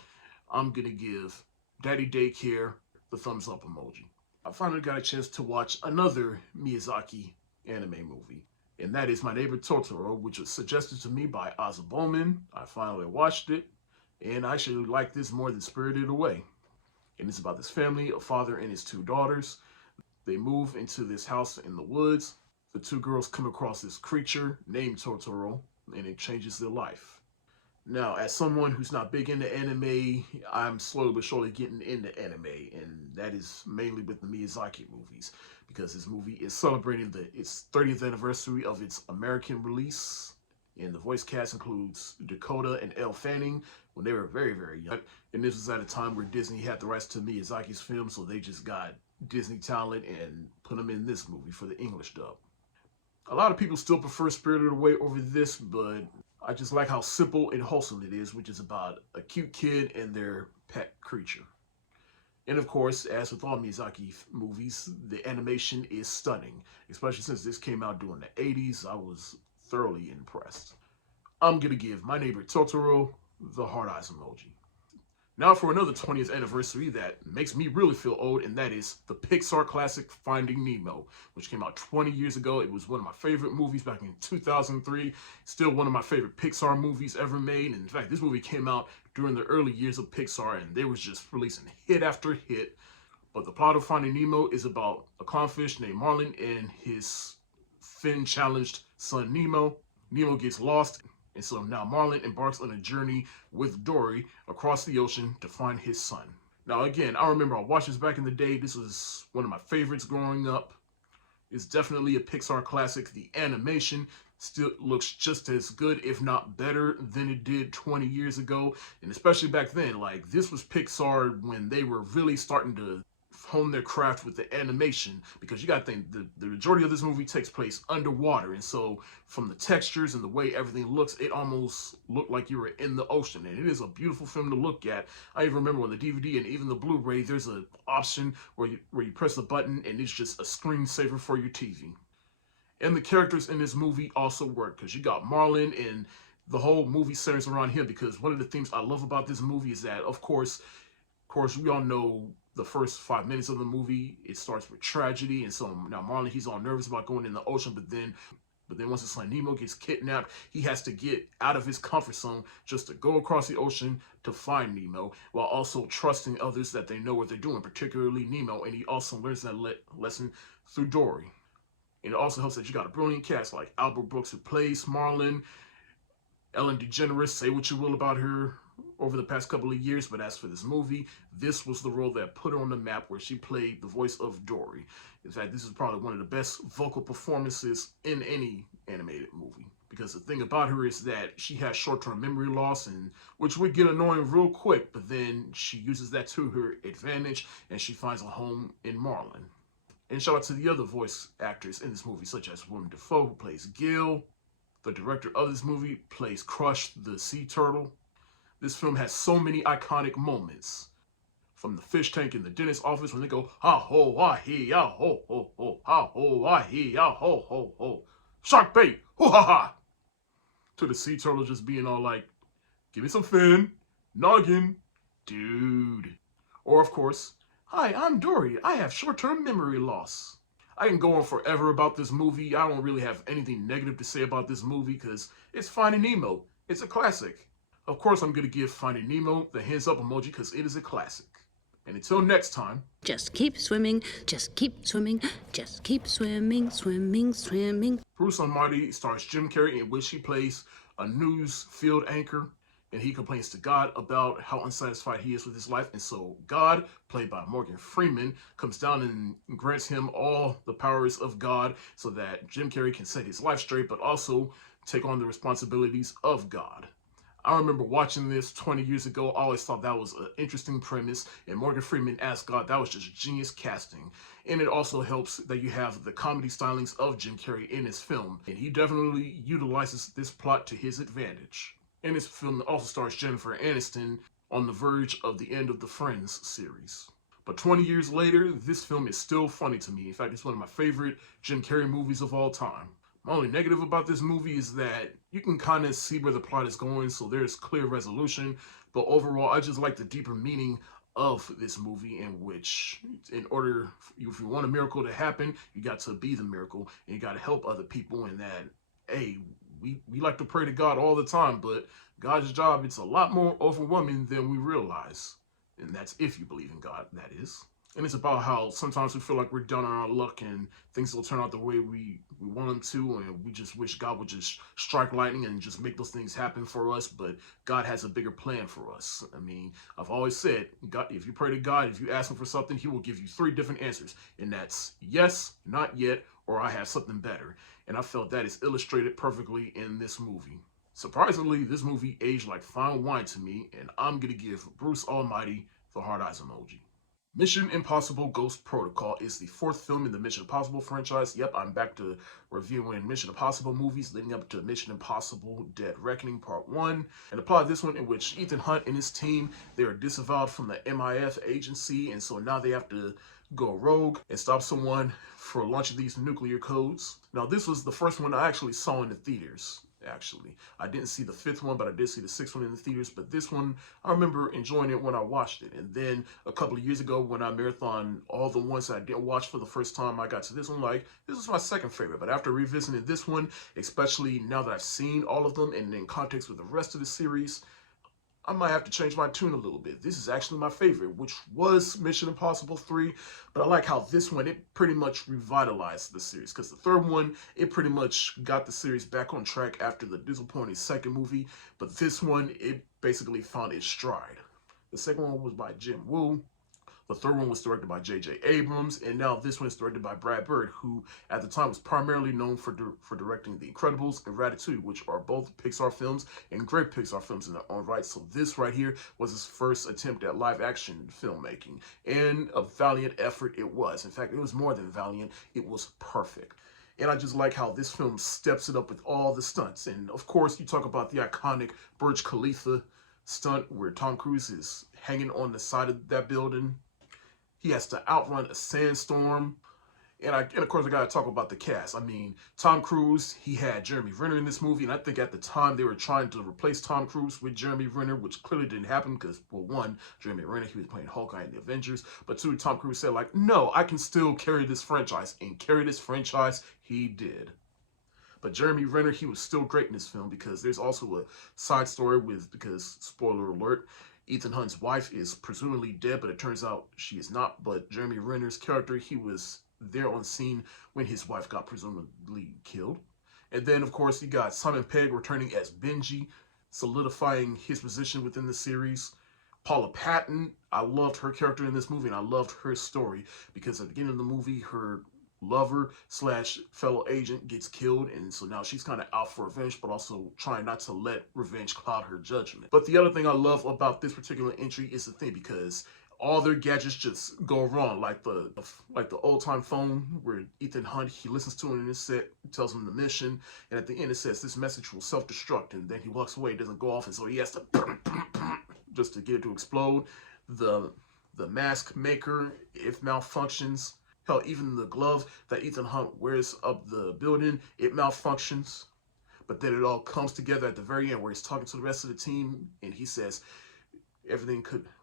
I'm going to give Daddy Daycare the thumbs up emoji. I finally got a chance to watch another Miyazaki anime movie, and that is My Neighbor Totoro, which was suggested to me by Ozzy Bowman. I finally watched it, and I actually like this more than Spirited Away. And it's about this family, a father and his two daughters. They move into this house in the woods. The two girls come across this creature named Totoro, and it changes their life. Now, as someone who's not big into anime, I'm slowly but surely getting into anime, and that is mainly with the Miyazaki movies, because this movie is celebrating its 30th anniversary of its American release, and the voice cast includes Dakota and Elle Fanning when they were very, very young. And this was at a time where Disney had the rights to Miyazaki's films, so they just got Disney talent and put them in this movie for the English dub. A lot of people still prefer Spirited Away over this, but I just like how simple and wholesome it is, which is about a cute kid and their pet creature. And of course, as with all Miyazaki movies, the animation is stunning, especially since this came out during the 80s. I was thoroughly impressed. I'm gonna give My Neighbor Totoro the heart eyes emoji. Now for another 20th anniversary that makes me really feel old, and that is the Pixar classic Finding Nemo, which came out 20 years ago. It was one of my favorite movies back in 2003. Still one of my favorite Pixar movies ever made. And in fact, this movie came out during the early years of Pixar, and they was just releasing hit after hit. But the plot of Finding Nemo is about a clownfish named Marlin and his fin-challenged son Nemo. Nemo gets lost, and so now Marlin embarks on a journey with Dory across the ocean to find his son. Now again, I remember I watched this back in the day. This was one of my favorites growing up. It's definitely a Pixar classic. The animation still looks just as good, if not better, than it did 20 years ago. And especially back then, like, this was Pixar when they were really starting to hone their craft with the animation, because you got to think the majority of this movie takes place underwater, and so from the textures and the way everything looks, it almost looked like you were in the ocean. And it is a beautiful film to look at. I even remember on the DVD and even the Blu-ray, there's an option where you press the button and it's just a screensaver for your TV. And the characters in this movie also work, because you got Marlon, and the whole movie centers around him, because one of the things I love about this movie is that, of course, we all know the first 5 minutes of the movie, it starts with tragedy, and so now Marlon, he's all nervous about going in the ocean, but then once his son Nemo gets kidnapped, he has to get out of his comfort zone just to go across the ocean to find Nemo, while also trusting others that they know what they're doing, particularly Nemo, and he also learns that lesson through Dory. And it also helps that you got a brilliant cast like Albert Brooks, who plays Marlon, Ellen DeGeneres, say what you will about her over the past couple of years, but as for this movie, this was the role that put her on the map, where she played the voice of Dory. In fact, this is probably one of the best vocal performances in any animated movie, because the thing about her is that she has short-term memory loss, and which would get annoying real quick, but then she uses that to her advantage, and she finds a home in Marlon. And shout out to the other voice actors in this movie, such as Willem Dafoe, who plays Gil. The director of this movie plays Crush, the sea turtle. This film has so many iconic moments. From the fish tank in the dentist's office when they go, ha ho, wah hee, ya ho ho ho, ha ho, wah hee, ya ho ho ho, shark bait, hoo ha ha, to the sea turtle just being all like, give me some fin, noggin, dude. Or of course, hi, I'm Dory, I have short-term memory loss. I can go on forever about this movie. I don't really have anything negative to say about this movie, because it's Finding Nemo. It's a classic. Of course, I'm going to give Finding Nemo the hands up emoji, because it is a classic. And until next time, just keep swimming, just keep swimming, just keep swimming, swimming, swimming. Bruce Almighty stars Jim Carrey, in which he plays a news field anchor, and he complains to God about how unsatisfied he is with his life. And so God, played by Morgan Freeman, comes down and grants him all the powers of God so that Jim Carrey can set his life straight, but also take on the responsibilities of God. I remember watching this 20 years ago. I always thought that was an interesting premise, and Morgan Freeman as God, that was just genius casting. And it also helps that you have the comedy stylings of Jim Carrey in his film, and he definitely utilizes this plot to his advantage. And this film also stars Jennifer Aniston, on the verge of the end of the Friends series. But 20 years later, this film is still funny to me. In fact, it's one of my favorite Jim Carrey movies of all time. My only negative about this movie is that you can kind of see where the plot is going, so there's clear resolution. But overall, I just like the deeper meaning of this movie, in which, in order, if you want a miracle to happen, you got to be the miracle, and you got to help other people. And that, hey, we like to pray to God all the time, but God's job, it's a lot more overwhelming than we realize. And that's if you believe in God, that is. And it's about how sometimes we feel like we're down on our luck and things will turn out the way we want them to, and we just wish God would just strike lightning and just make those things happen for us. But God has a bigger plan for us. I mean, I've always said, God, if you pray to God, if you ask him for something, he will give you 3 different answers. And that's yes, not yet, or I have something better. And I felt that is illustrated perfectly in this movie. Surprisingly, this movie aged like fine wine to me, and I'm going to give Bruce Almighty the hard eyes emoji. Mission Impossible Ghost Protocol is the 4th film in the Mission Impossible franchise. Yep, I'm back to reviewing Mission Impossible movies leading up to Mission Impossible Dead Reckoning Part 1. And the plot of this one, in which Ethan Hunt and his team, they are disavowed from the MIF agency, and so now they have to go rogue and stop someone for launching these nuclear codes. Now, this was the first one I actually saw in the theaters. Actually, I didn't see the 5th one, but I did see the 6th one in the theaters. But this one, I remember enjoying it when I watched it. And then a couple of years ago, when I marathoned all the ones that I didn't watch for the first time, I got to this one, like, this is my 2nd favorite. But after revisiting this one, especially now that I've seen all of them and in context with the rest of the series, I might have to change my tune a little bit. This is actually my favorite, which was Mission Impossible 3, but I like how this one, it pretty much revitalized the series, because the 3rd one, it pretty much got the series back on track after the disappointing 2nd movie, but this one, it basically found its stride. The 2nd one was by Jim Woo, The third one was directed by J.J. Abrams, and now this one is directed by Brad Bird, who at the time was primarily known for directing The Incredibles and Ratatouille, which are both Pixar films and great Pixar films in their own right. So this right here was his first attempt at live-action filmmaking, and a valiant effort it was. In fact, it was more than valiant, it was perfect. And I just like how this film steps it up with all the stunts. And of course, you talk about the iconic Burj Khalifa stunt where Tom Cruise is hanging on the side of that building. He has to outrun a sandstorm. And of course, I got to talk about the cast. I mean, Tom Cruise, he had Jeremy Renner in this movie. And I think at the time they were trying to replace Tom Cruise with Jeremy Renner, which clearly didn't happen because, well, one, Jeremy Renner, he was playing Hawkeye in the Avengers. But two, Tom Cruise said, like, no, I can still carry this franchise. And carry this franchise, he did. But Jeremy Renner, he was still great in this film because there's also a side story because, spoiler alert, Ethan Hunt's wife is presumably dead, but it turns out she is not. But Jeremy Renner's character, he was there on scene when his wife got presumably killed. And then, of course, you got Simon Pegg returning as Benji, solidifying his position within the series. Paula Patton, I loved her character in this movie, and I loved her story because at the beginning of the movie, her lover / fellow agent gets killed, and so now she's kind of out for revenge, but also trying not to let revenge cloud her judgment. But the other thing I love about this particular entry is the thing, because all their gadgets just go wrong, like the old time phone where Ethan Hunt, he listens to it in his set, tells him the mission, and at the end it says this message will self-destruct, and then he walks away, it doesn't go off, and so he has to just to get it to explode. The mask maker, if malfunctions. Hell, even the glove that Ethan Hunt wears up the building, it malfunctions. But then it all comes together at the very end where he's talking to the rest of the team and he says,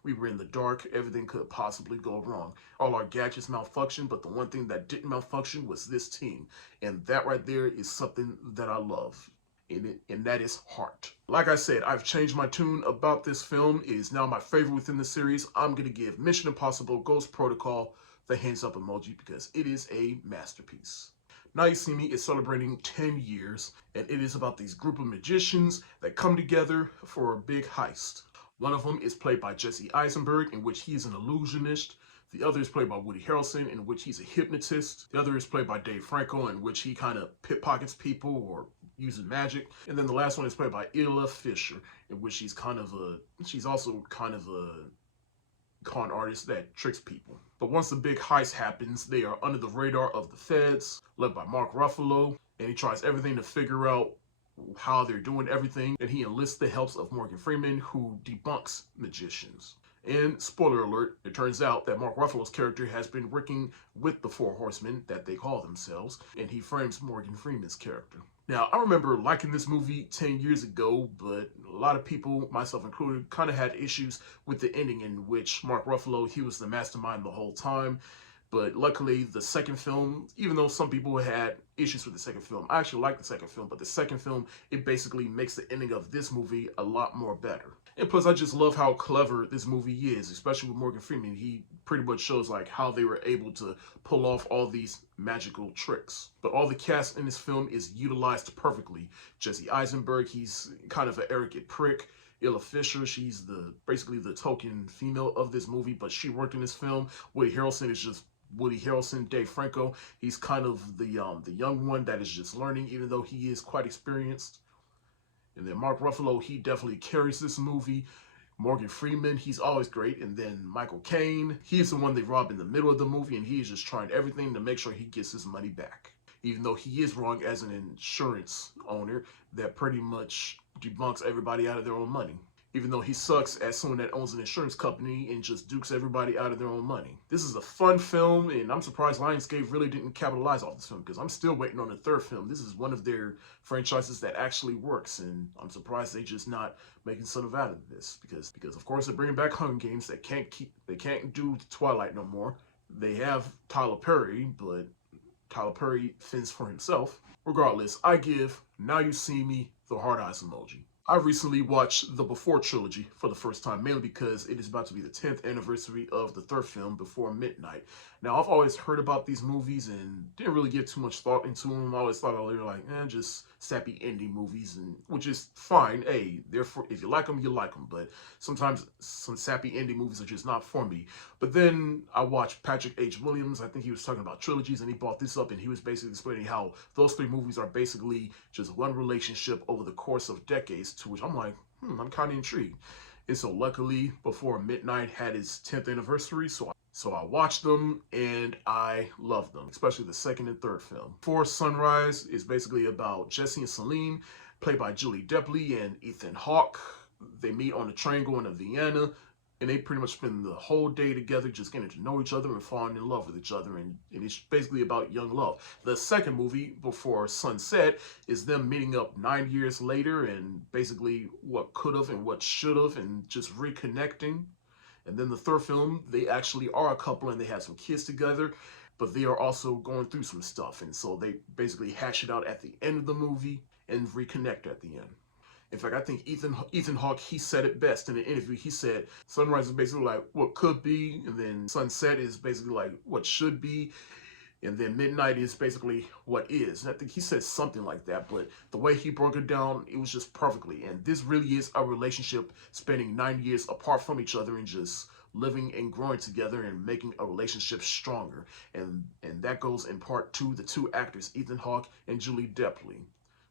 we were in the dark, everything could possibly go wrong. All our gadgets malfunctioned, but the one thing that didn't malfunction was this team. And that right there is something that I love. And that is heart. Like I said, I've changed my tune about this film. It is now my favorite within the series. I'm going to give Mission Impossible Ghost Protocol the hands up emoji because it is a masterpiece. Now You See Me is celebrating 10 years, and it is about these group of magicians that come together for a big heist. One of them is played by Jesse Eisenberg, in which he is an illusionist. The other is played by Woody Harrelson, in which he's a hypnotist. The other is played by Dave Franco, in which he kind of pickpockets people or using magic. And then the last one is played by Isla Fisher, in which she's also kind of a con artist that tricks people. But once the big heist happens, they are under the radar of the feds, led by Mark Ruffalo, and he tries everything to figure out how they're doing everything, and he enlists the help of Morgan Freeman, who debunks magicians. And spoiler alert, it turns out that Mark Ruffalo's character has been working with the Four Horsemen that they call themselves, and he frames Morgan Freeman's character. Now, I remember liking this movie 10 years ago, but a lot of people, myself included, kind of had issues with the ending in which Mark Ruffalo, he was the mastermind the whole time. But luckily, the second film, even though some people had issues with the second film, I actually like the second film, but the second film, it basically makes the ending of this movie a lot more better. And plus, I just love how clever this movie is, especially with Morgan Freeman. He pretty much shows like how they were able to pull off all these magical tricks. But all the cast in this film is utilized perfectly. Jesse Eisenberg, he's kind of an arrogant prick. Isla Fisher, she's basically the token female of this movie, but she worked in this film. Woody Harrelson is just Woody Harrelson. Dave Franco, he's kind of the young one that is just learning, even though he is quite experienced. And then Mark Ruffalo, he definitely carries this movie. Morgan Freeman, he's always great. And then Michael Caine, he's the one they rob in the middle of the movie, and he's just trying everything to make sure he gets his money back. Even though he is wrong as an insurance owner that pretty much debunks everybody out of their own money. Even though he sucks as someone that owns an insurance company and just dukes everybody out of their own money. This is a fun film, and I'm surprised Lionsgate really didn't capitalize off this film, because I'm still waiting on the third film. This is one of their franchises that actually works, and I'm surprised they just not making something out of this. Because of course they're bringing back Hunger Games. They can't do Twilight no more. They have Tyler Perry, but Tyler Perry fends for himself. Regardless, I give Now You See Me the heart eyes emoji. I recently watched the Before trilogy for the first time, mainly because it is about to be the 10th anniversary of the third film, Before Midnight. Now, I've always heard about these movies and didn't really give too much thought into them. I always thought they were like, just sappy indie movies, and which is fine. Hey, therefore, if you like them, you like them. But sometimes some sappy indie movies are just not for me. But then I watched Patrick H. Williams. I think he was talking about trilogies, and he brought this up, and he was basically explaining how those 3 movies are basically just one relationship over the course of decades. To which I'm like, I'm kind of intrigued. And so luckily, Before Midnight had its 10th anniversary, so I watched them and I loved them, especially the second and third film. Before Sunrise is basically about Jesse and Celine, played by Julie Delpy and Ethan Hawke. They meet on a train going to Vienna, and they pretty much spend the whole day together just getting to know each other and falling in love with each other, and it's basically about young love. The second movie, Before Sunset, is them meeting up 9 years later and basically what could have and what should have and just reconnecting. And then the third film, they actually are a couple and they have some kids together, but they are also going through some stuff. And so they basically hash it out at the end of the movie and reconnect at the end. In fact, I think Ethan Hawke, he said it best in the interview. He said, Sunrise is basically like what could be, and then Sunset is basically like what should be, and then Midnight is basically what is. And I think he said something like that, but the way he broke it down, it was just perfectly. And this really is a relationship spending 9 years apart from each other and just living and growing together and making a relationship stronger. And that goes in part to the 2 actors, Ethan Hawke and Julie Delpy.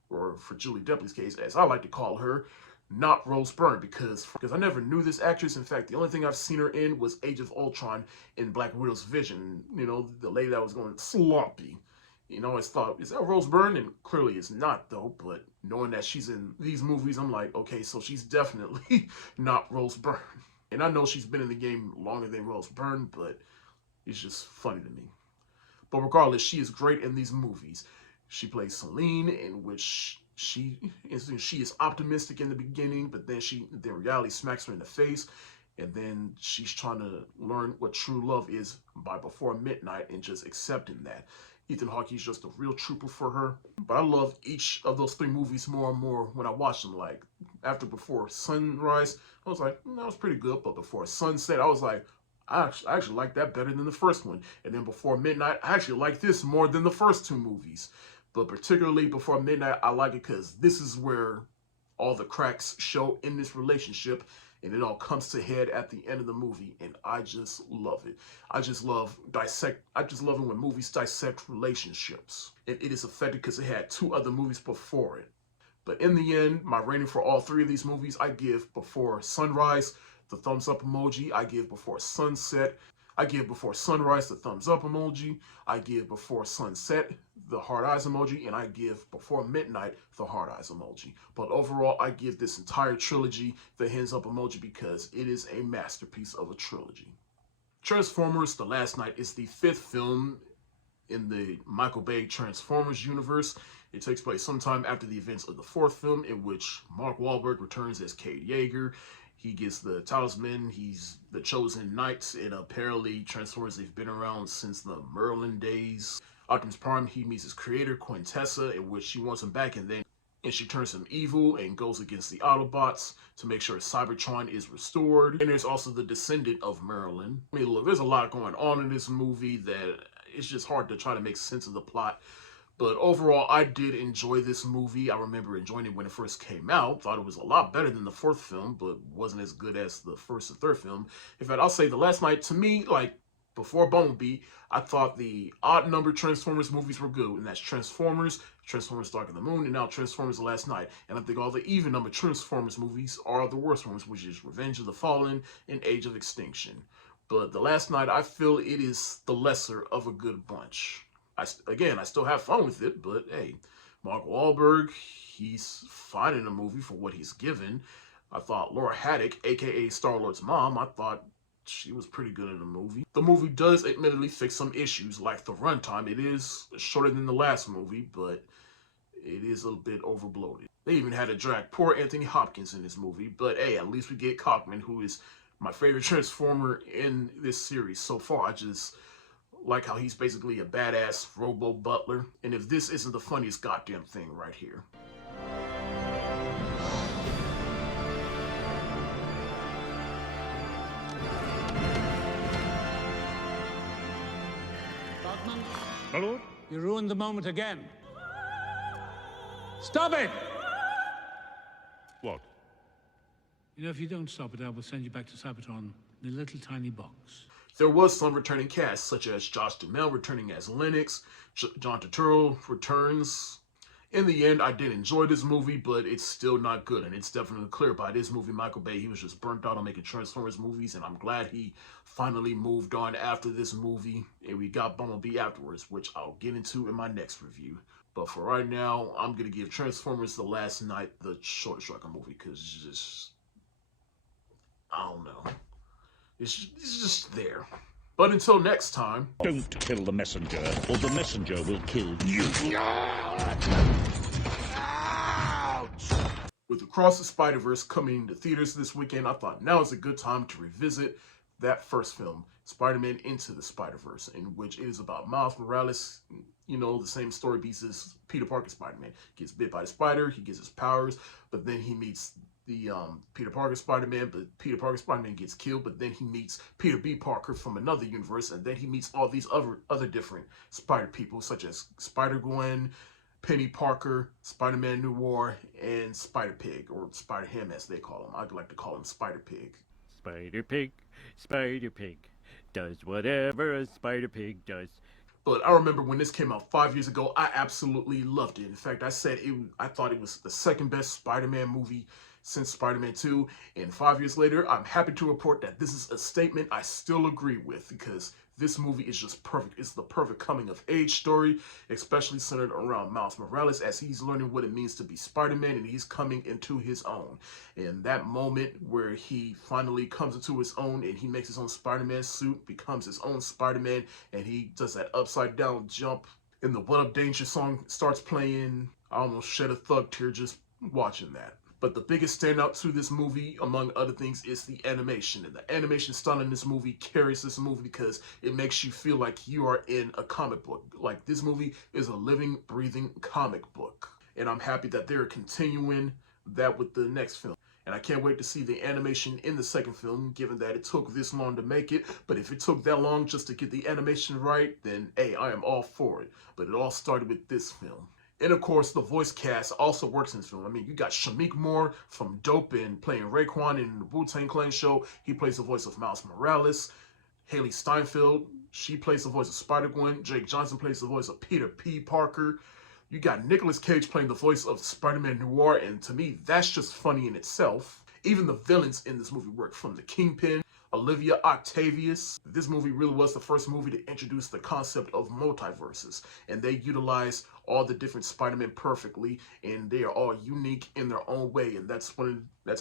Or for Julie Delpy's case, as I like to call her, not Rose Byrne, because I never knew this actress. In fact, the only thing I've seen her in was Age of Ultron in Black Widow's Vision. You know, the lady that was going sloppy. You know, I thought, is that Rose Byrne? And clearly it's not, though. But knowing that she's in these movies, I'm like, okay, so she's definitely not Rose Byrne. And I know she's been in the game longer than Rose Byrne, but it's just funny to me. But regardless, she is great in these movies. She plays Celine, in which she is optimistic in the beginning, but then reality smacks her in the face, and then she's trying to learn what true love is by Before Midnight and just accepting that. Ethan Hawke is just a real trooper for her. But I love each of those 3 movies more and more when I watch them. Like, after Before Sunrise, I was like, that was pretty good. But Before Sunset, I was like, I actually like that better than the first one. And then Before Midnight, I actually like this more than the first 2 movies. But particularly Before Midnight, I like it because this is where all the cracks show in this relationship, and it all comes to head at the end of the movie, and I just love it. I just love it when movies dissect relationships. And it is effective because it had 2 other movies before it. But in the end, my rating for all 3 of these movies, I give Before Sunrise the thumbs up emoji. I give Before Sunset. I give Before Sunrise the thumbs up emoji. I give Before Sunset the heart eyes emoji, and I give Before Midnight the heart eyes emoji. But overall, I give this entire trilogy the hands up emoji because it is a masterpiece of a trilogy. Transformers: The Last Knight is the 5th film in the Michael Bay Transformers universe. It takes place sometime after the events of the 4th film, in which Mark Wahlberg returns as Cade Yeager. He gets the talisman, he's the chosen knight, and apparently Transformers, they've been around since the Merlin days. Optimus Prime, he meets his creator, Quintessa, in which she wants him back, and she turns him evil and goes against the Autobots to make sure Cybertron is restored. And there's also the descendant of Merlin. I mean, look, there's a lot going on in this movie that it's just hard to try to make sense of the plot. But overall, I did enjoy this movie. I remember enjoying it when it first came out. Thought it was a lot better than the 4th film, but wasn't as good as the 1st and 3rd film. In fact, I'll say The Last Knight, to me, like, before Bumblebee, I thought the odd-numbered Transformers movies were good, and that's Transformers, Transformers Dark of the Moon, and now Transformers The Last Knight. And I think all the even-numbered Transformers movies are the worst ones, which is Revenge of the Fallen and Age of Extinction. But The Last Knight, I feel it is the lesser of a good bunch. I still have fun with it, but hey, Mark Wahlberg, he's fine in the movie for what he's given. I thought Laura Haddock, aka Star-Lord's mom, I thought she was pretty good in the movie. The movie does admittedly fix some issues, like the runtime. It is shorter than the last movie, but it is a bit overbloated. They even had to drag poor Anthony Hopkins in this movie, but hey, at least we get Cockman, who is my favorite Transformer in this series so far. I just like how he's basically a badass robo butler. And if this isn't the funniest goddamn thing right here. My lord? You ruined the moment again. Stop it! What? You know, if you don't stop it, I will send you back to Sabaton in a little tiny box. There was some returning cast, such as Josh Duhamel returning as Lennox, John Turturro returns. In the end, I did enjoy this movie, but it's still not good, and it's definitely clear by this movie, Michael Bay, he was just burnt out on making Transformers movies, and I'm glad he finally moved on after this movie, and we got Bumblebee afterwards, which I'll get into in my next review. But for right now, I'm going to give Transformers The Last Night the Short Striker movie, because it's just, I don't know. It's just there. But until next time... Don't kill the messenger, or the messenger will kill you. With Across the Spider-Verse coming to theaters this weekend, I thought now is a good time to revisit that first film, Spider-Man Into the Spider-Verse, in which it is about Miles Morales, you know, the same story beats as Peter Parker Spider-Man. Gets bit by the spider, he gets his powers, but then he meets the Peter Parker Spider-Man, but Peter Parker Spider-Man gets killed, but then he meets Peter B. Parker from another universe, and then he meets all these other different Spider people, such as Spider-Gwen, Penny Parker, Spider-Man Noir, and Spider-Pig, or Spider-Ham as they call him. I like to call him Spider-Pig. Spider-Pig does whatever a Spider-Pig does. But I remember when this came out 5 years ago, I absolutely loved it. In fact, I thought it was the second best Spider-Man movie since Spider-Man 2. And 5 years later, I'm happy to report that this is a statement I still agree with, because this movie is just perfect. It's the perfect coming of age story, especially centered around Miles Morales as he's learning what it means to be Spider-Man and he's coming into his own. And that moment where he finally comes into his own and he makes his own Spider-Man suit, becomes his own Spider-Man, and he does that upside down jump and the What Up Danger song starts playing. I almost shed a thug tear just watching that. But the biggest standout to this movie, among other things, is the animation. And the animation style in this movie carries this movie because it makes you feel like you are in a comic book. Like, this movie is a living, breathing comic book. And I'm happy that they're continuing that with the next film. And I can't wait to see the animation in the second film, given that it took this long to make it. But if it took that long just to get the animation right, then hey, I am all for it. But it all started with this film. And of course, the voice cast also works in this film. I mean, you got Shamik Moore from Dope and playing Raekwon in the Wu-Tang Clan show. He plays the voice of Miles Morales. Haley Steinfeld, she plays the voice of Spider-Gwen. Jake Johnson plays the voice of Peter P. Parker. You got Nicolas Cage playing the voice of Spider-Man Noir, and to me, that's just funny in itself. Even the villains in this movie work, from the Kingpin, Olivia Octavius. This movie really was the first movie to introduce the concept of multiverses, and they utilize all the different Spider-Men perfectly, and they are all unique in their own way. And that's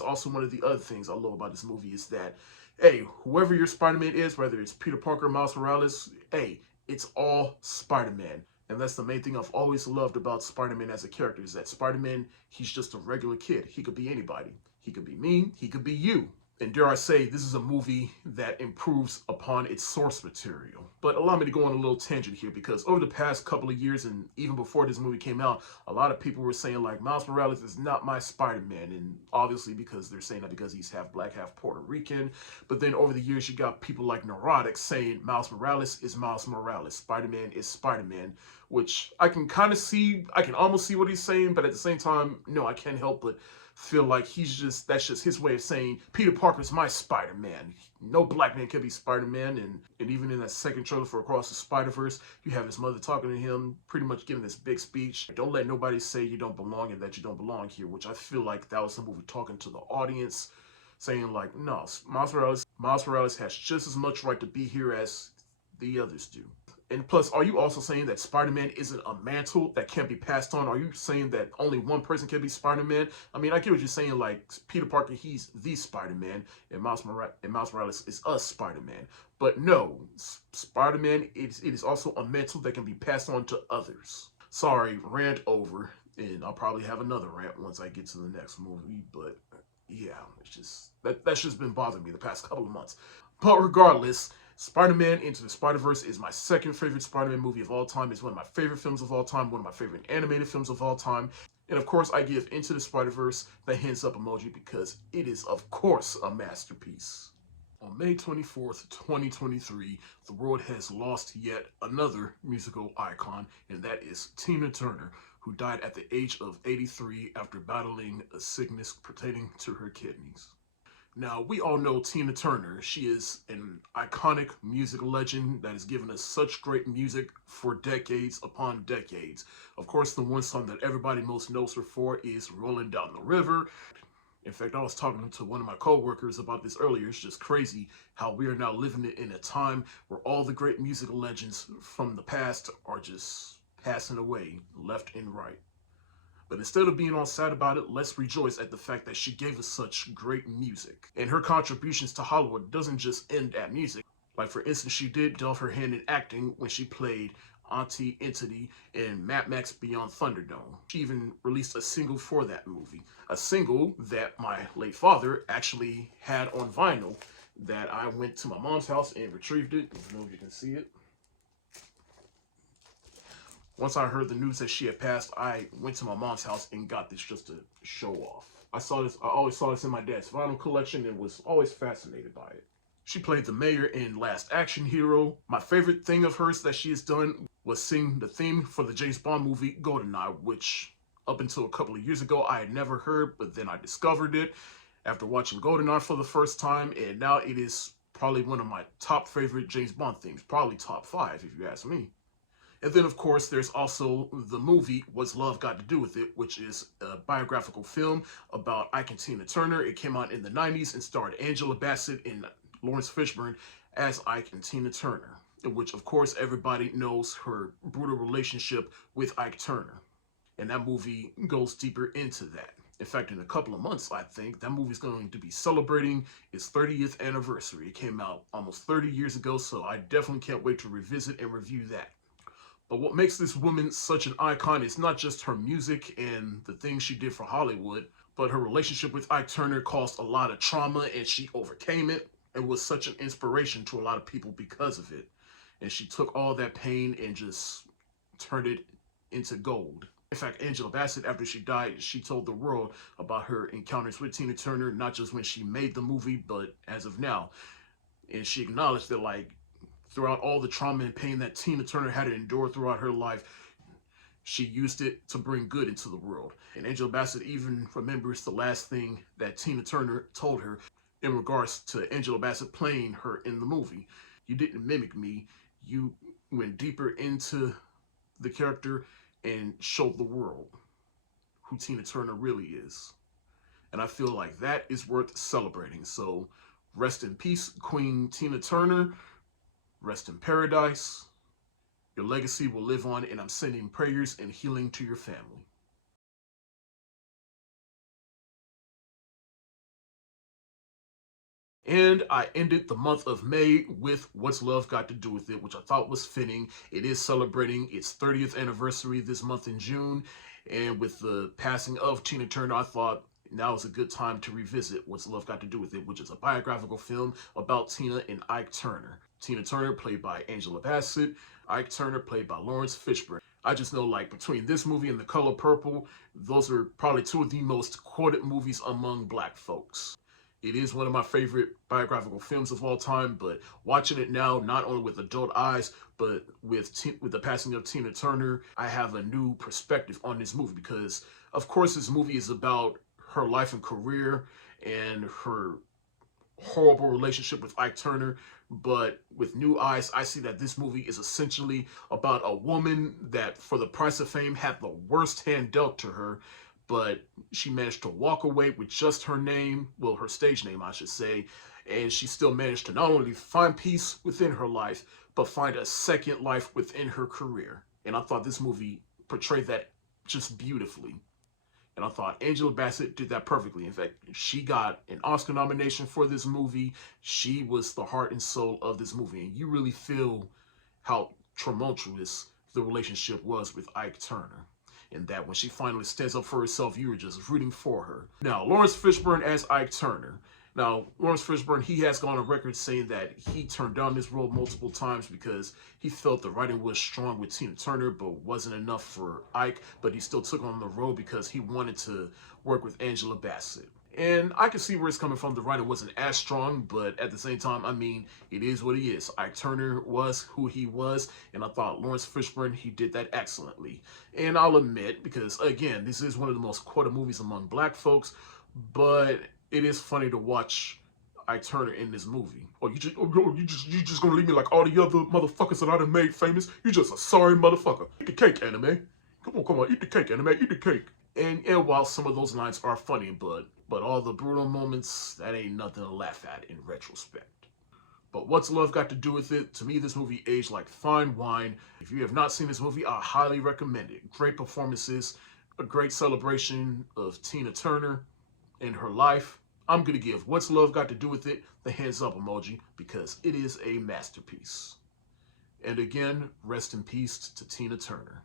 also one of the other things I love about this movie, is that, hey, whoever your Spider-Man is, whether it's Peter Parker, Miles Morales, hey, it's all Spider-Man. And that's the main thing I've always loved about Spider-Man as a character, is that Spider-Man, he's just a regular kid. He could be anybody. He could be me. He could be you. And dare I say, this is a movie that improves upon its source material. But allow me to go on a little tangent here, because over the past couple of years, and even before this movie came out, a lot of people were saying, like, Miles Morales is not my Spider-Man. And obviously because they're saying that because he's half black, half Puerto Rican. But then over the years, you got people like Neurotic saying Miles Morales is Miles Morales. Spider-Man is Spider-Man, which I can kind of see. I can almost see what he's saying, but at the same time, no, I can't help but feel like that's just his way of saying Peter Parker's my Spider-Man. No black man can be Spider-Man. And even in that second trailer for Across the Spider-Verse, you have his mother talking to him, pretty much giving this big speech. Don't let nobody say you don't belong and that you don't belong here, which I feel like that was the movie talking to the audience, saying like, no, Miles Morales has just as much right to be here as the others do. And plus, are you also saying that Spider-Man isn't a mantle that can't be passed on? Are you saying that only one person can be Spider-Man? I mean, I get what you're saying, like, Peter Parker, he's the Spider-Man, and Miles Morales is a Spider-Man. But no, Spider-Man, it is also a mantle that can be passed on to others. Sorry, rant over, and I'll probably have another rant once I get to the next movie, but yeah, it's just, that's just been bothering me the past couple of months. But regardless, Spider-Man Into the Spider-Verse is my second favorite Spider-Man movie of all time. It's one of my favorite films of all time, one of my favorite animated films of all time. And of course, I give Into the Spider-Verse the hands up emoji because it is, of course, a masterpiece. On May 24th, 2023, the world has lost yet another musical icon, and that is Tina Turner, who died at the age of 83 after battling a sickness pertaining to her kidneys. Now, we all know Tina Turner. She is an iconic music legend that has given us such great music for decades upon decades. Of course, the one song that everybody most knows her for is Rolling Down the River. In fact, I was talking to one of my co-workers about this earlier. It's just crazy how we are now living in a time where all the great musical legends from the past are just passing away left and right. But instead of being all sad about it, let's rejoice at the fact that she gave us such great music. And her contributions to Hollywood doesn't just end at music. Like, for instance, she did delve her hand in acting when she played Auntie Entity in Mad Max Beyond Thunderdome. She even released a single for that movie. A single that my late father actually had on vinyl that I went to my mom's house and retrieved it. I don't know if you can see it. Once I heard the news that she had passed, I went to my mom's house and got this just to show off. I always saw this in my dad's vinyl collection and was always fascinated by it. She played the mayor in Last Action Hero. My favorite thing of hers that she has done was sing the theme for the James Bond movie GoldenEye, which up until a couple of years ago I had never heard, but then I discovered it after watching GoldenEye for the first time, and now it is probably one of my top favorite James Bond themes, probably top 5 if you ask me. And then, of course, there's also the movie What's Love Got to Do with It, which is a biographical film about Ike and Tina Turner. It came out in the 90s and starred Angela Bassett and Lawrence Fishburne as Ike and Tina Turner, in which, of course, everybody knows her brutal relationship with Ike Turner. And that movie goes deeper into that. In fact, in a couple of months, I think, that movie's going to be celebrating its 30th anniversary. It came out almost 30 years ago, so I definitely can't wait to revisit and review that. But what makes this woman such an icon is not just her music and the things she did for Hollywood, but her relationship with Ike Turner caused a lot of trauma and she overcame it and was such an inspiration to a lot of people because of it. And she took all that pain and just turned it into gold. In fact, Angela Bassett, after she died, she told the world about her encounters with Tina Turner, not just when she made the movie, but as of now. And she acknowledged that, like, throughout all the trauma and pain that Tina Turner had to endure throughout her life, she used it to bring good into the world. And Angela Bassett even remembers the last thing that Tina Turner told her in regards to Angela Bassett playing her in the movie. You didn't mimic me. You went deeper into the character and showed the world who Tina Turner really is. And I feel like that is worth celebrating. So rest in peace, Queen Tina Turner. Rest in paradise. Your legacy will live on, and I'm sending prayers and healing to your family. And I ended the month of May with What's Love Got to Do with It, which I thought was fitting. It is celebrating its 30th anniversary this month in June. And with the passing of Tina Turner, I thought now is a good time to revisit What's Love Got to Do with It, which is a biographical film about Tina and Ike Turner. Tina Turner, played by Angela Bassett. Ike Turner, played by Lawrence Fishburne. I just know, like, between this movie and The Color Purple, those are probably two of the most quoted movies among black folks. It is one of my favorite biographical films of all time, but watching it now, not only with adult eyes, but with the passing of Tina Turner, I have a new perspective on this movie because, of course, this movie is about her life and career and her horrible relationship with Ike Turner, but with new eyes, I see that this movie is essentially about a woman that, for the price of fame, had the worst hand dealt to her, but she managed to walk away with just her name, well, her stage name, I should say, and she still managed to not only find peace within her life, but find a second life within her career. And I thought this movie portrayed that just beautifully. And I thought Angela Bassett did that perfectly. In fact, she got an Oscar nomination for this movie. She was the heart and soul of this movie. And you really feel how tumultuous the relationship was with Ike Turner. And that when she finally stands up for herself, you were just rooting for her. Now, Lawrence Fishburne as Ike Turner. Now, Lawrence Fishburne, he has gone on record saying that he turned down this role multiple times because he felt the writing was strong with Tina Turner, but wasn't enough for Ike. But he still took on the role because he wanted to work with Angela Bassett. And I can see where it's coming from. The writer wasn't as strong, but at the same time, I mean, it is what he is. Ike Turner was who he was, and I thought Lawrence Fishburne, he did that excellently. And I'll admit, because again, this is one of the most quoted movies among black folks, but it is funny to watch Ike Turner in this movie. You just gonna leave me like all the other motherfuckers that I done made famous? You just a sorry motherfucker. Eat the cake, anime. Come on, eat the cake, anime, eat the cake. And while some of those lines are funny, but all the brutal moments, that ain't nothing to laugh at in retrospect. But what's love got to do with it? To me, this movie aged like fine wine. If you have not seen this movie, I highly recommend it. Great performances, a great celebration of Tina Turner and her life. I'm going to give What's Love Got to Do With It the hands up emoji because it is a masterpiece. And again, rest in peace to Tina Turner.